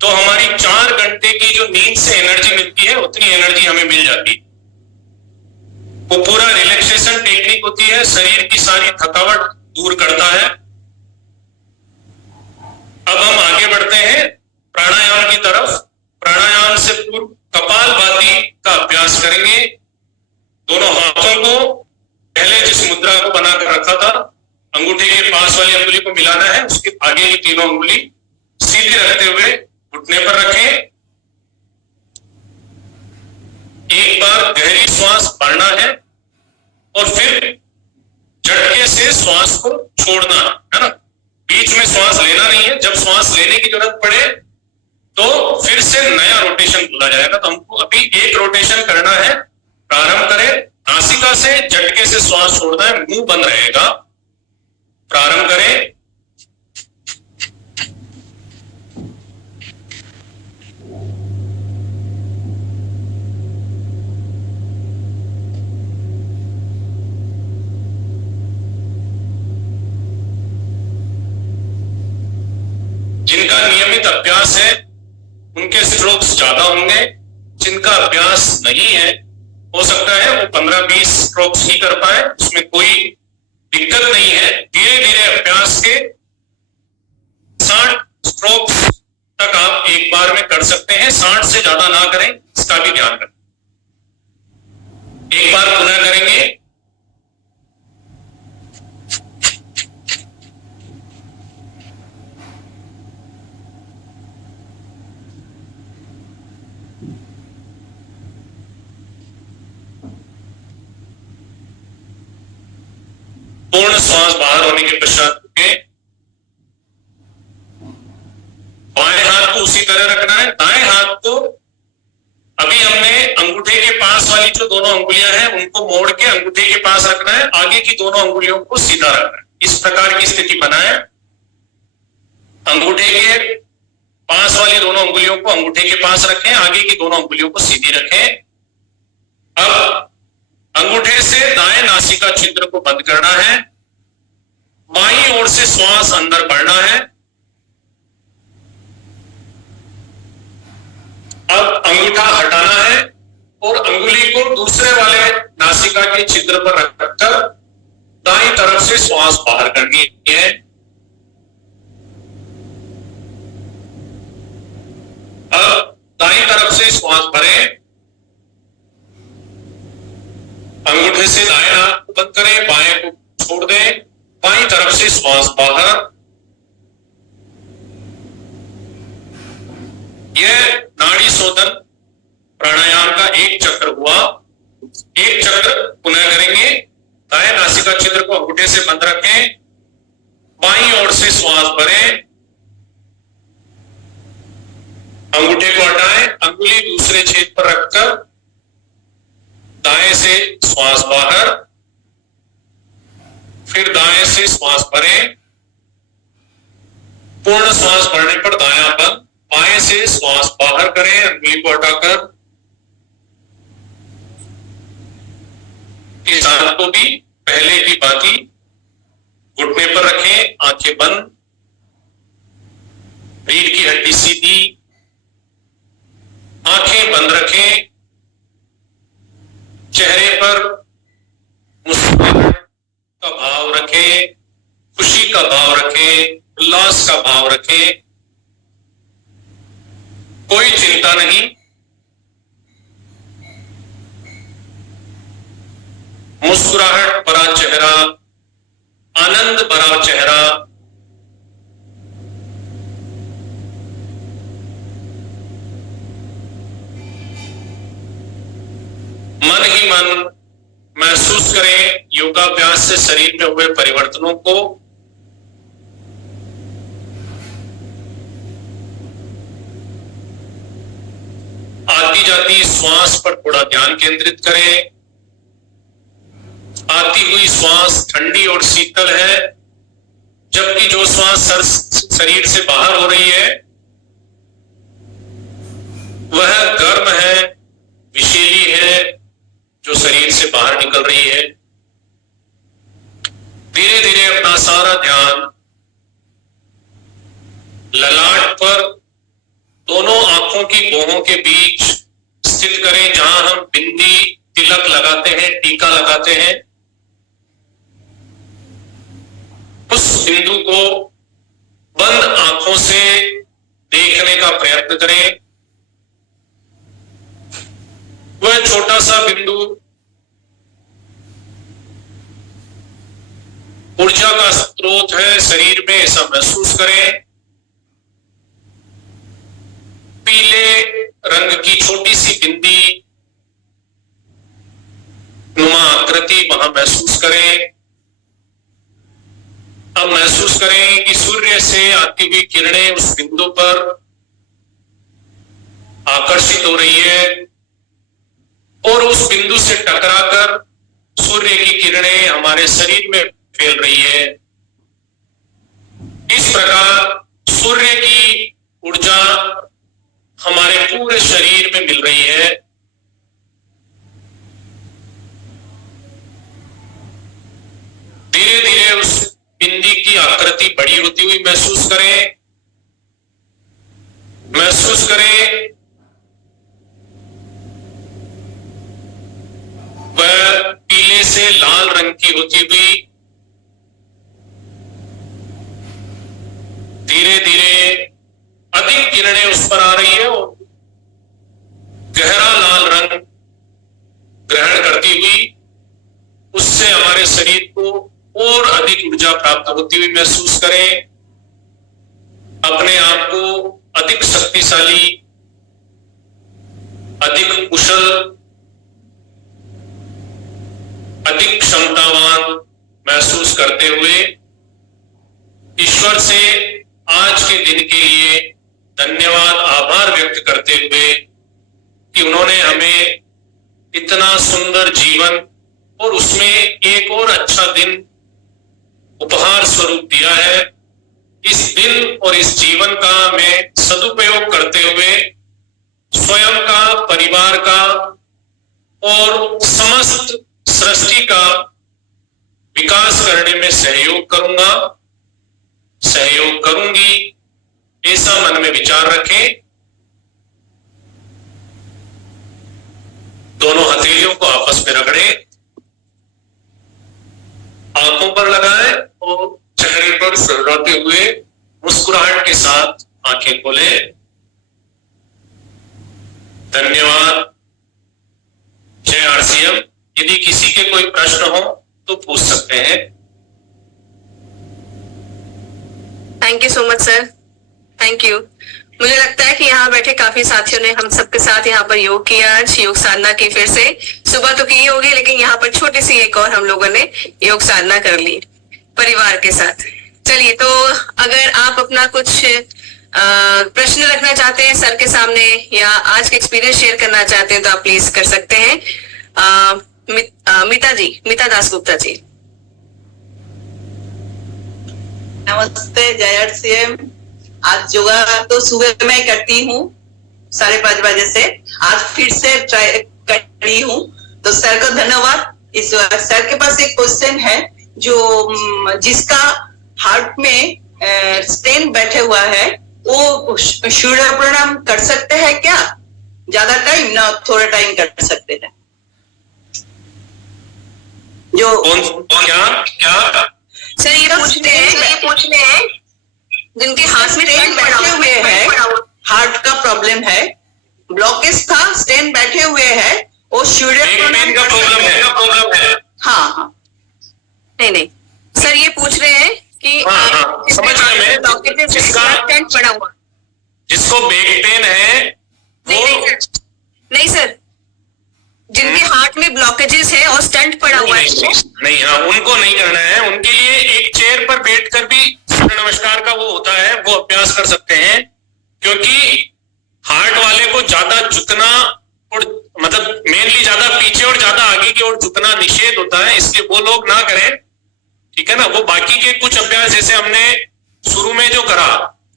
तो हमारी 4 घंटे की जो नींद से एनर्जी मिलती है उतनी एनर्जी हमें मिल जाती। वो पूरा रिलैक्सेशन टेक्निक होती है, शरीर की सारी थकावट दूर करता है। अब हम आगे बढ़ते हैं प्राणायाम की तरफ। प्राणायाम से पूर्व कपालभाति का अभ्यास करेंगे। दोनों हाथों को पहले जिस मुद्रा को बनाकर रखा था, अंगूठे के पास वाली अंगुली को मिलाना है, उसके आगे की तीनों अंगुली सीधी रखते हुए घुटने पर रखें। एक बार गहरी श्वास भरना है और फिर झटके से श्वास को छोड़ना है ना। बीच में श्वास लेना नहीं है। जब श्वास लेने की जरूरत पड़े तो फिर से नया रोटेशन बोला जाएगा। तो हमको अभी एक रोटेशन करना है। प्रारंभ करें, नासिका से झटके से श्वास छोड़ना है, मुंह बंद रहेगा। प्रारंभ करें। जिनका नियमित अभ्यास है उनके स्ट्रोक्स ज्यादा होंगे। जिनका अभ्यास नहीं है हो सकता है वो 15-20 स्ट्रोक्स ही कर पाए, उसमें कोई दिक्कत नहीं है। धीरे धीरे अभ्यास के 60 स्ट्रोक्स तक आप एक बार में कर सकते हैं। 60 से ज्यादा ना करें, इसका भी ध्यान रखें। एक बार पुनः करेंगे। पूर्ण श्वास बाहर होने के पश्चात बाएं हाथ को उसी तरह रखना है। दाएं हाथ को अभी हमने अंगूठे के पास वाली जो दोनों अंगुलियां हैं उनको मोड़ के अंगूठे के पास रखना है। आगे की दोनों अंगुलियों को सीधा रखना है। इस प्रकार की स्थिति बनाए। अंगूठे के पास वाली दोनों अंगुलियों को अंगूठे के पास रखें, आगे की दोनों अंगुलियों को सीधी रखें। अब अंगूठे से दाएं नासिका छिद्र को बंद करना है। बाईं ओर से श्वास अंदर बढ़ना है। अब अंगूठा हटाना है और अंगुली को दूसरे वाले नासिका के छिद्र पर रखकर दाईं तरफ से श्वास बाहर करनी है। अब दाईं तरफ से श्वास भरें। अंगूठे से दाएं हाथ को बंद करें, बाएं को छोड़ दें। बाईं तरफ से श्वास बाहर। यह नाड़ी शोधन प्राणायाम का एक चक्र हुआ। एक चक्र पुनः करेंगे। दाएं नासिका हल्के से बंद रखें। बाईं ओर से श्वास भरें, अंगूठे को हटाएं, अंगुली दूसरे छेद पर रखकर दाएं से श्वास बाहर, फिर दाएं से श्वास भरें। पूर्ण श्वास भरने पर दायां बंद, बाएं से श्वास बाहर करें, अंगुली को हटाकर। इस हाथ को भी पहले की भांति घुटने पर रखें, आंखें बंद, रीढ़ की हड्डी सीधी, आंखें बंद रखें। चेहरे पर मुस्कुराहट का भाव रखें, खुशी का भाव रखें, उल्लास का भाव रखें। कोई चिंता नहीं, मुस्कुराहट भरा चेहरा, आनंद भरा चेहरा। मन ही मन महसूस करें योगाभ्यास से शरीर में हुए परिवर्तनों को। आती जाती श्वास पर थोड़ा ध्यान केंद्रित करें। आती हुई श्वास ठंडी और शीतल है, जबकि जो श्वास शरीर से बाहर हो रही है वह गर्म है, विषैली है, जो शरीर से बाहर निकल रही है। धीरे धीरे अपना सारा ध्यान ललाट पर दोनों आंखों की भौहों के बीच स्थित करें, जहां हम बिंदी तिलक लगाते हैं, टीका लगाते हैं। उस बिंदु को बंद आंखों से देखने का प्रयत्न करें। वह छोटा सा बिंदु ऊर्जा का स्रोत है शरीर में, ऐसा महसूस करें। पीले रंग की छोटी सी बिंदी नुमा आकृति वहां महसूस करें। अब महसूस करें कि सूर्य से आती हुई किरणें उस बिंदु पर आकर्षित हो रही है और उस बिंदु से टकराकर सूर्य की किरणें हमारे शरीर में फैल रही है। इस प्रकार सूर्य की ऊर्जा हमारे पूरे शरीर में मिल रही है। धीरे धीरे उस बिंदी की आकृति बड़ी होती हुई महसूस करें। महसूस करें वह पीले से लाल रंग की होती हुई धीरे धीरे अधिक किरणें उस पर आ रही है और गहरा लाल रंग ग्रहण करती हुई उससे हमारे शरीर को और अधिक ऊर्जा प्राप्त होती हुई महसूस करें। अपने आप को अधिक शक्तिशाली, अधिक कुशल, अधिक क्षमतावान महसूस करते हुए ईश्वर से आज के दिन के लिए धन्यवाद, आभार व्यक्त करते हुए कि उन्होंने हमें इतना सुंदर जीवन और उसमें एक और अच्छा दिन उपहार स्वरूप दिया है। इस दिन और इस जीवन का मैं सदुपयोग करते हुए स्वयं का, परिवार का और समस्त सृष्टि का विकास करने में सहयोग करूंगा, सहयोग करूंगी, ऐसा मन में विचार रखें। दोनों हथेलियों को आपस में रगड़ें, आंखों पर लगाएं और चेहरे पर सहलाते हुए मुस्कुराहट के साथ आंखें खोलें। धन्यवाद। जय आरसीएम। यदि किसी के कोई प्रश्न हो तो पूछ सकते हैं। Thank you so much sir, thank you. मुझे लगता है कि यहाँ बैठे काफी साथियों ने हम सबके साथ यहाँ पर योग किया, आज योग साधना की। फिर से सुबह तो की होगी, लेकिन यहाँ पर छोटी सी एक और हम लोगों ने योग साधना कर ली। परिवार के साथ। चलिए, तो अगर आप अपना कुछ प्रश्न रखना चाहते हैं सर के सामने या आज का एक्सपीरियंस शेयर करना चाहते हैं तो आप प्लीज कर सकते हैं। मिता दासगुप्ता जी। नमस्ते जय सीएम। आज योगा तो सुबह मैं करती हूँ 5:30 बजे से, आज फिर से ट्राई कर रही हूँ, तो सर को धन्यवाद। इस सर के पास एक क्वेश्चन है, जो जिसका हार्ट में स्टेन बैठे हुआ है वो सूर्य प्रणाम कर सकते हैं क्या? ज्यादा टाइम ना थोड़ा टाइम कर सकते हैं? जो क्या सर ये पूछने हैं जिनके हाथ में स्टेन बैठे हुए हैं, हार्ट का प्रॉब्लम है, ब्लॉकेज था, स्टेन बैठे हुए हैं, वो सूर्य प्रणाम का प्रॉब्लम है। हाँ नहीं सर ये पूछ रहे हैं कि समझ गया मैं। स्टेंट पड़ा हुआ, जिसको बैक पेन है वो नहीं सर, जिनके हार्ट में ब्लॉकेजेस है और स्टंट पड़ा हुआ है नहीं, हाँ उनको नहीं करना है। उनके लिए एक चेयर पर बैठकर भी सूर्य नमस्कार का वो होता है, वो अभ्यास कर सकते हैं। क्योंकि हार्ट वाले को ज्यादा झुकना और मतलब मेनली ज्यादा पीछे और ज्यादा आगे की ओर झुकना निषेध होता है, इसलिए वो लोग ना करें, ठीक है ना। वो बाकी के कुछ अभ्यास जैसे हमने शुरू में जो करा,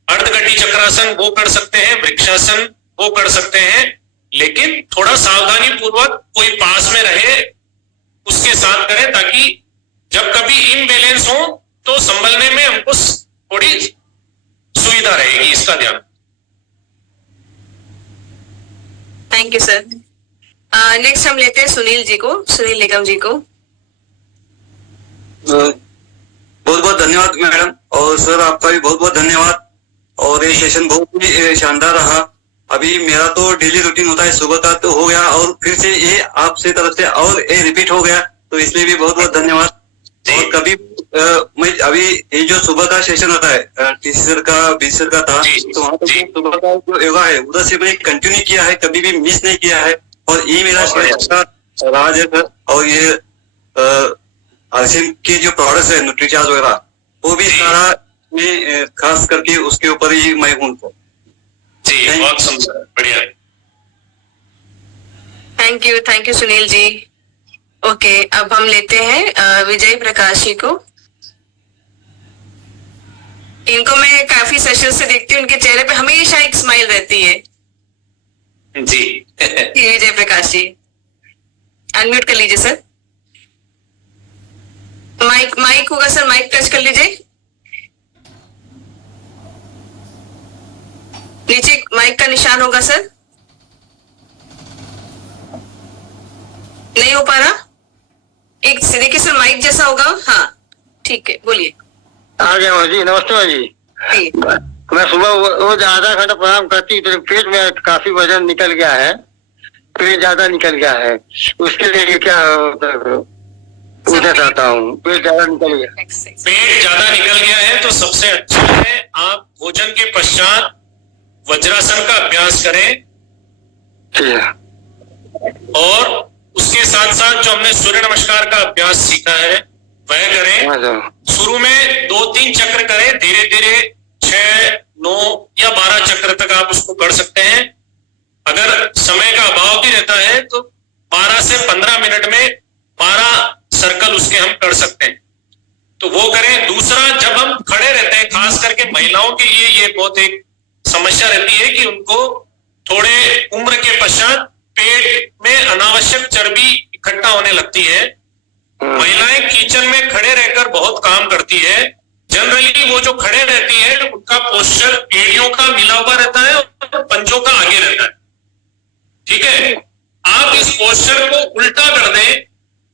अर्धघटी चक्रासन वो कर सकते हैं, वृक्षासन वो कर सकते हैं, लेकिन थोड़ा सावधानी पूर्वक कोई पास में रहे उसके साथ करें, ताकि जब कभी इम्बैलेंस हो तो संभलने में हमको थोड़ी सुविधा रहेगी, इसका ध्यान। Thank you sir. नेक्स्ट हम लेते हैं सुनील जी को, सुनील निगम जी को। बहुत बहुत धन्यवाद मैडम, और सर आपका भी बहुत बहुत धन्यवाद। और ये सेशन बहुत ही शानदार रहा। अभी मेरा तो डेली रूटीन होता है, सुबह का तो हो गया और फिर से ये आपसे तरफ से और ये रिपीट हो गया, तो इसलिए भी बहुत बहुत धन्यवाद। और कभी मैं अभी ये जो सुबह का सेशन होता है टीसी सर का, बीसी सर का था, तो वहाँ पे सुबह का जो योगा है उधर से मैंने कंटिन्यू किया है, कभी भी मिस नहीं किया है। और ये मेरा राज है सर। और ये आरसीएम के जो प्रोडक्ट्स है न्यूट्रीचार्ज वगैरह, वो भी सारा में खास करके उसके ऊपर ही मैं हूँ। जी बहुत सुंदर, बढ़िया। Thank you Sunil ji. Okay, अब हम लेते हैं विजय प्रकाश जी को। इनको मैं काफी सेशन से देखती हूँ, उनके चेहरे पे हमेशा एक स्माइल रहती है। जी विजय प्रकाश जी अनम्यूट कर लीजिए सर। माइक होगा सर, माइक टच कर लीजिए। नीचे माइक का निशान होगा सर, नहीं हो पा रहा। एक देखिए सर, माइक जैसा होगा। हाँ ठीक है, बोलिए। आ गया जी, नमस्ते जी। मैं सुबह वो आधा घंटा प्राणायाम करती, तो पेट में काफी वजन निकल गया है, पेट ज्यादा निकल गया है, उसके लिए क्या पूछना चाहता हूँ। पेट ज्यादा निकल गया, पेट ज्यादा निकल गया है तो सबसे अच्छा है आप भोजन के पश्चात वज्रासन का अभ्यास करें, और उसके साथ साथ जो हमने सूर्य नमस्कार का अभ्यास सीखा है वह करें। शुरू में 2-3 चक्र करें, धीरे धीरे 6, 9 या 12 चक्र तक आप उसको कर सकते हैं। अगर समय का अभाव भी रहता है तो 12 से 15 मिनट में 12 सर्कल उसके हम कर सकते हैं, तो वो करें। दूसरा, जब हम खड़े रहते हैं, खास करके महिलाओं के लिए ये बहुत एक समस्या रहती है कि उनको थोड़े उम्र के पश्चात पेट में अनावश्यक चर्बी इकट्ठा होने लगती है। महिलाएं किचन में खड़े रहकर बहुत काम करती है। जनरली वो जो खड़े रहती है उनका पोस्चर एड़ियों का मिला हुआ रहता है और पंजों का आगे रहता है, ठीक है। आप इस पोस्चर को उल्टा कर दें,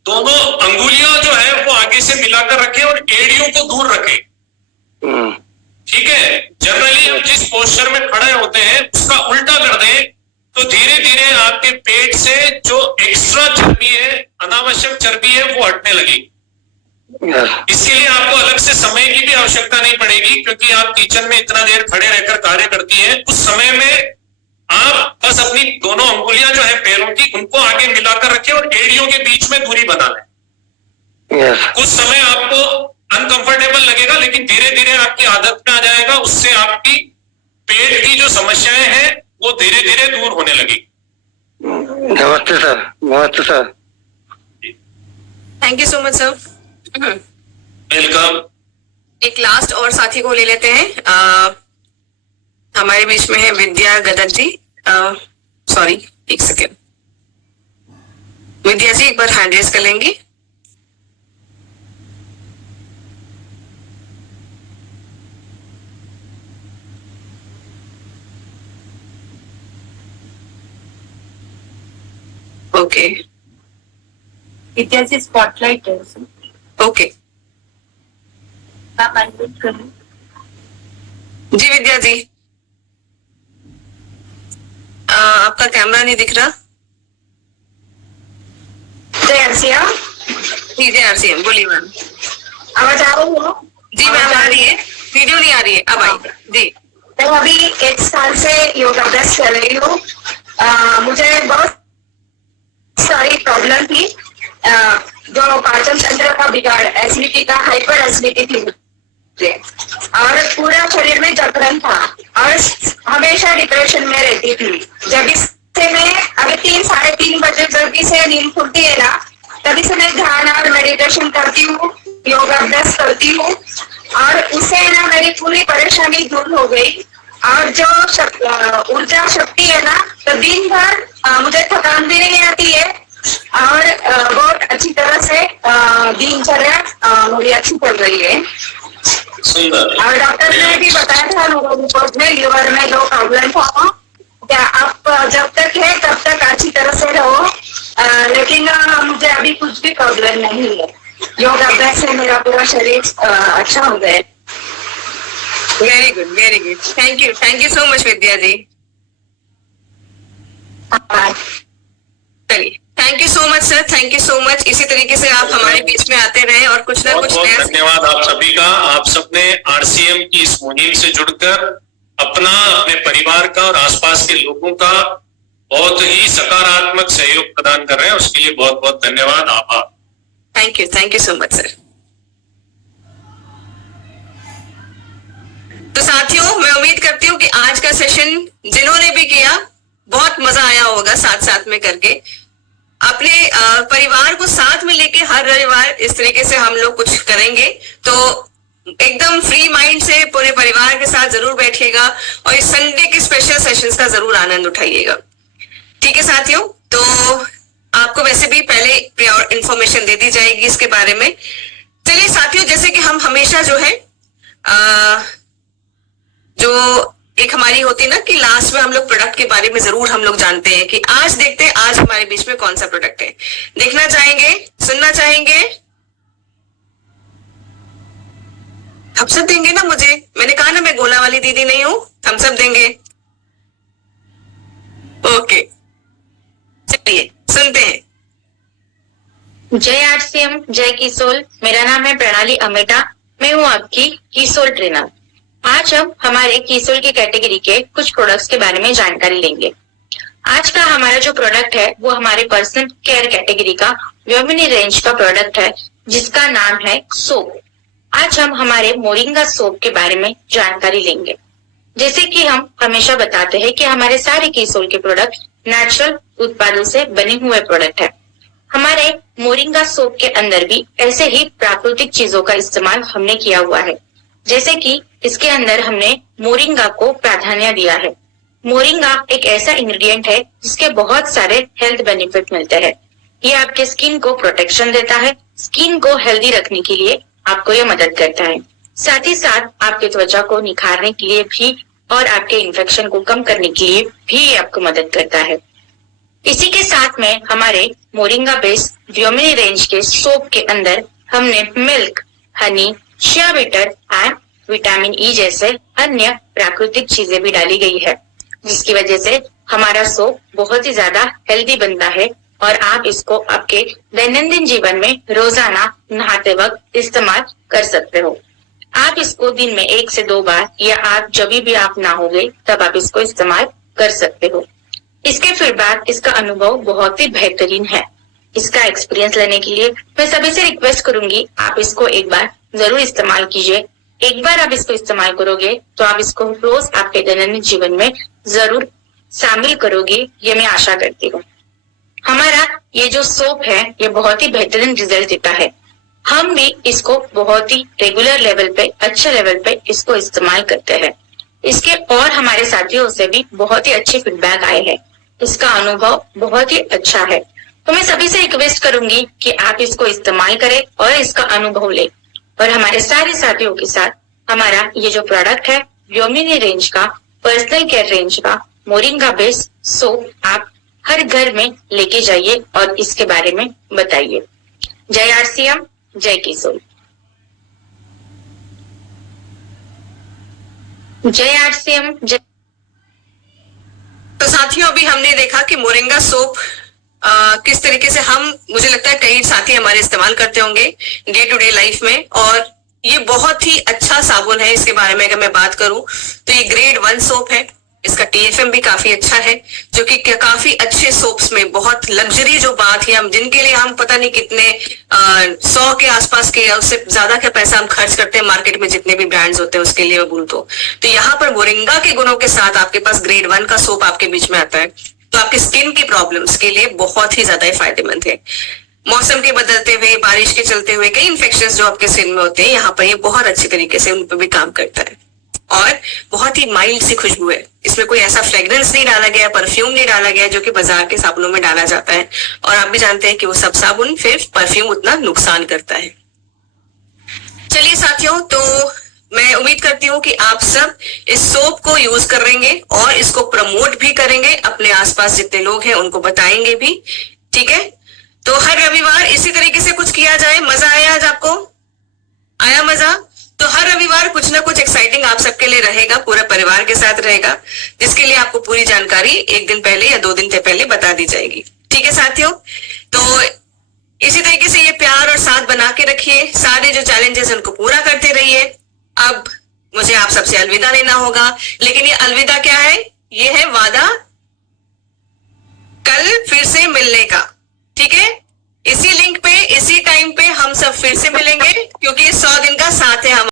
दोनों अंगुलियां जो है वो आगे से मिलाकर रखें और एड़ियों को दूर रखें, ठीक है। जनरली हम जिस पोस्चर में खड़े होते हैं उसका उल्टा कर दें, तो धीरे धीरे आपके पेट से जो एक्स्ट्रा चर्बी है, अनावश्यक चर्बी है, वो हटने लगेगी। इसके लिए आपको अलग से समय की भी आवश्यकता नहीं पड़ेगी, क्योंकि आप किचन में इतना देर खड़े रहकर कार्य करती हैं। उस समय में आप बस अपनी दोनों अंगुलियां जो है पैरों की, उनको आगे मिलाकर रखें और एड़ियों के बीच में दूरी बना लें। कुछ समय आपको अनकंफर्टेबल लगेगा, लेकिन धीरे धीरे आपकी आदत में आ जाएगा। उससे आपकी पेट की जो समस्याएं हैं वो धीरे धीरे दूर होने लगेगी। नमस्ते सर। नमस्ते sir. Thank you so much sir. Welcome. एक लास्ट और साथी को ले लेते हैं। हमारे बीच में है विद्या गदर जी। सॉरी, एक सेकेंड। विद्या जी एक बार हैंड रेज कर लेंगी। ओके, विद्या जी स्पॉटलाइट है। ओके आप अनम्यूट करें। जी विद्या जी, आपका कैमरा नहीं दिख रहा। जय आरसीएम। जी जय आरसीएम, बोलिए मैम। आवाज आ रही है? जी मैम आ रही है, वीडियो नहीं आ रही है, अब आई जी। मैं अभी 1 साल से योगाभ्यास कर रही हूँ। मुझे बहुत सारी प्रॉब्लम थी, जो पाचन तंत्र का बिगाड़, एसिडिटी का, हाइपर एसिडिटी थी मुझे, और पूरा शरीर में जकड़न था और हमेशा डिप्रेशन में रहती थी। जब से मैं अभी 3-3:30 बजे जब भी से नींद खुलती है ना, तभी से मैं ध्यान और मेडिटेशन करती हूँ, योगाभ्यास करती हूँ, और उससे ना मेरी पूरी परेशानी दूर हो गई। और जो ऊर्जा शक्ति है ना, तो दिन भर मुझे थकान भी नहीं आती है और बहुत अच्छी तरह से दिनचर्या मेरी अच्छी चल रही है। सुंदर। और डॉक्टर ने भी बताया था मेरे रिपोर्ट में लीवर में 2 प्रॉब्लम था, क्या आप जब तक है तब तक अच्छी तरह से रहो, लेकिन मुझे अभी कुछ भी प्रॉब्लम नहीं है। योगाभ्यास से मेरा पूरा शरीर अच्छा हो गया। Very good, very good. Thank you so much Vidya ji. चलिए, thank you so much sir, thank you so much. इसी तरीके से आप हमारे बीच में आते रहे और कुछ ना कुछ नया। धन्यवाद आप सभी का। आप सबने आरसीएम की इस मुहिम से जुड़कर अपना, अपने परिवार का और आसपास के लोगों का बहुत ही सकारात्मक सहयोग प्रदान कर रहे हैं, उसके लिए बहुत बहुत धन्यवाद, आभार। Thank you so much sir. तो साथियों, मैं उम्मीद करती हूँ कि आज का सेशन जिन्होंने भी किया बहुत मजा आया होगा साथ साथ में करके। अपने परिवार को साथ में लेके हर रविवार इस तरीके से हम लोग कुछ करेंगे, तो एकदम फ्री माइंड से पूरे परिवार के साथ जरूर बैठिएगा और इस संडे के स्पेशल सेशंस का जरूर आनंद उठाइएगा। ठीक है साथियों, तो आपको वैसे भी पहले प्रियोर इन्फॉर्मेशन दे दी जाएगी इसके बारे में। चलिए साथियों, जैसे कि हम हमेशा जो है जो एक हमारी होती है ना कि लास्ट में हम लोग प्रोडक्ट के बारे में जरूर हम लोग जानते हैं कि आज देखते हैं आज हमारे बीच में कौन सा प्रोडक्ट है। देखना चाहेंगे, सुनना चाहेंगे? थम्स अप देंगे ना मुझे? मैंने कहा ना मैं गोला वाली दीदी नहीं हूं, थम्स अप देंगे। ओके, चलिए सुनते हैं। जय आरसीएम, जय किसोल। मेरा नाम है प्रणाली अमेटा, मैं हूँ आपकी किसोल ट्रेनर। आज हम हमारे किसोल की कैटेगरी के कुछ प्रोडक्ट्स के बारे में जानकारी लेंगे। आज का हमारा जो प्रोडक्ट है वो हमारे पर्सनल केयर कैटेगरी का व्योमिनी रेंज का प्रोडक्ट है, जिसका नाम है सोप। आज हम हमारे मोरिंगा सोप के बारे में जानकारी लेंगे। जैसे कि हम हमेशा बताते हैं कि हमारे सारे किसोल के प्रोडक्ट नेचुरल उत्पादों से बने हुए प्रोडक्ट है। हमारे मोरिंगा सोप के अंदर भी ऐसे ही प्राकृतिक चीजों का इस्तेमाल हमने किया हुआ है। जैसे कि इसके अंदर हमने मोरिंगा को प्राधान्य दिया है। मोरिंगा एक ऐसा इंग्रेडिएंट है जिसके बहुत सारे हेल्थ बेनिफिट मिलते हैं। ये आपके स्किन को प्रोटेक्शन देता है, स्किन को हेल्दी रखने के लिए आपको ये मदद करता है। साथ ही साथ आपके त्वचा को निखारने के लिए भी और आपके इन्फेक्शन को कम करने के लिए भी ये आपको मदद करता है। इसी के साथ में हमारे मोरिंगा बेस्ड व्योमिनी रेंज के सोप के अंदर हमने milk, Honey, shea butter and vitamin E जैसे अन्य प्राकृतिक चीजें भी डाली गई है, जिसकी वजह से हमारा सोप बहुत ही ज्यादा हेल्दी बनता है और आप इसको आपके दैनंदिन जीवन में रोजाना नहाते वक्त इस्तेमाल कर सकते हो। आप इसको दिन में 1 से 2 बार या आप जब भी आप नहाओगे तब आप इसको इस्तेमाल कर सकते हो। इसके फिर बाद इसका अनुभव बहुत ही बेहतरीन है। इसका एक्सपीरियंस लेने के लिए मैं सभी से रिक्वेस्ट करूंगी, आप इसको एक बार जरूर इस्तेमाल कीजिए। एक बार आप इसको इस्तेमाल करोगे तो आप इसको रोज आपके दैनंदिन जीवन में जरूर शामिल करोगे, ये मैं आशा करती हूँ। हमारा ये जो सोप है ये बहुत ही बेहतरीन रिजल्ट देता है। हम भी इसको बहुत ही रेगुलर लेवल पे, अच्छे लेवल पे इसको इस्तेमाल करते हैं। इसके और हमारे साथियों से भी बहुत ही अच्छे फीडबैक आए हैं। इसका अनुभव बहुत ही अच्छा है। तो मैं सभी से रिक्वेस्ट करूंगी कि आप इसको इस्तेमाल करें और इसका अनुभव लें और हमारे सारे साथियों के साथ हमारा ये जो प्रोडक्ट है व्योमिनी रेंज का, पर्सनल केयर रेंज का मोरिंगा बेस्ड सोप आप हर घर में लेके जाइए और इसके बारे में बताइए। जय आरसीएम, जय किशोर। जय आरसीएम, जय। तो साथियों अभी हमने देखा कि मोरिंगा सोप किस तरीके से मुझे लगता है कई साथी हमारे इस्तेमाल करते होंगे डे टू डे लाइफ में, और ये बहुत ही अच्छा साबुन है। इसके बारे में अगर मैं बात करूं तो ये ग्रेड 1 सोप है। इसका TFM भी काफी अच्छा है, जो कि काफी अच्छे सोप्स में बहुत लग्जरी जो बात है, हम जिनके लिए हम पता नहीं कितने 100 के आसपास के या उससे ज्यादा का पैसा हम खर्च करते हैं मार्केट में, जितने भी ब्रांड्स होते हैं उसके लिए मैं बोलूं तो यहाँ पर मोरिंगा के गुणों के साथ आपके पास ग्रेड 1 का सोप आपके बीच में आता है, तो आपके स्किन की प्रॉब्लम्स के लिए बहुत ही ज्यादा फायदेमंद है। मौसम के बदलते हुए, बारिश के चलते हुए कई इन्फेक्शंस जो आपके स्किन में होते हैं, यहाँ पर ये बहुत अच्छी तरीके से उन पर भी काम करता है और बहुत ही माइल्ड सी खुशबू है। इसमें कोई ऐसा फ्रेग्रेंस नहीं डाला गया, परफ्यूम नहीं डाला गया जो कि बाजार के साबुनों में डाला जाता है, और आप भी जानते हैं कि वो सब साबुन फिर परफ्यूम उतना नुकसान करता है। चलिए साथियों, तो मैं उम्मीद करती हूँ कि आप सब इस सोप को यूज करेंगे और इसको प्रमोट भी करेंगे, अपने आसपास जितने लोग हैं उनको बताएंगे भी, ठीक है। तो हर रविवार इसी तरीके से कुछ किया जाए। मजा आया आज आपको? आया मजा? तो हर रविवार कुछ ना कुछ एक्साइटिंग आप सबके लिए रहेगा, पूरे परिवार के साथ रहेगा, जिसके लिए आपको पूरी जानकारी 1 दिन पहले या 2 दिन पहले बता दी जाएगी, ठीक है साथियों। तो इसी तरीके से ये प्यार और साथ बना के रखिए, सारे जो चैलेंजेस उनको पूरा करते रहिए। अब मुझे आप सबसे अलविदा लेना होगा, लेकिन ये अलविदा क्या है? ये है वादा कल फिर से मिलने का, ठीक है। इसी लिंक पे, इसी टाइम पे हम सब फिर से मिलेंगे, क्योंकि 100 दिन का साथ है हम।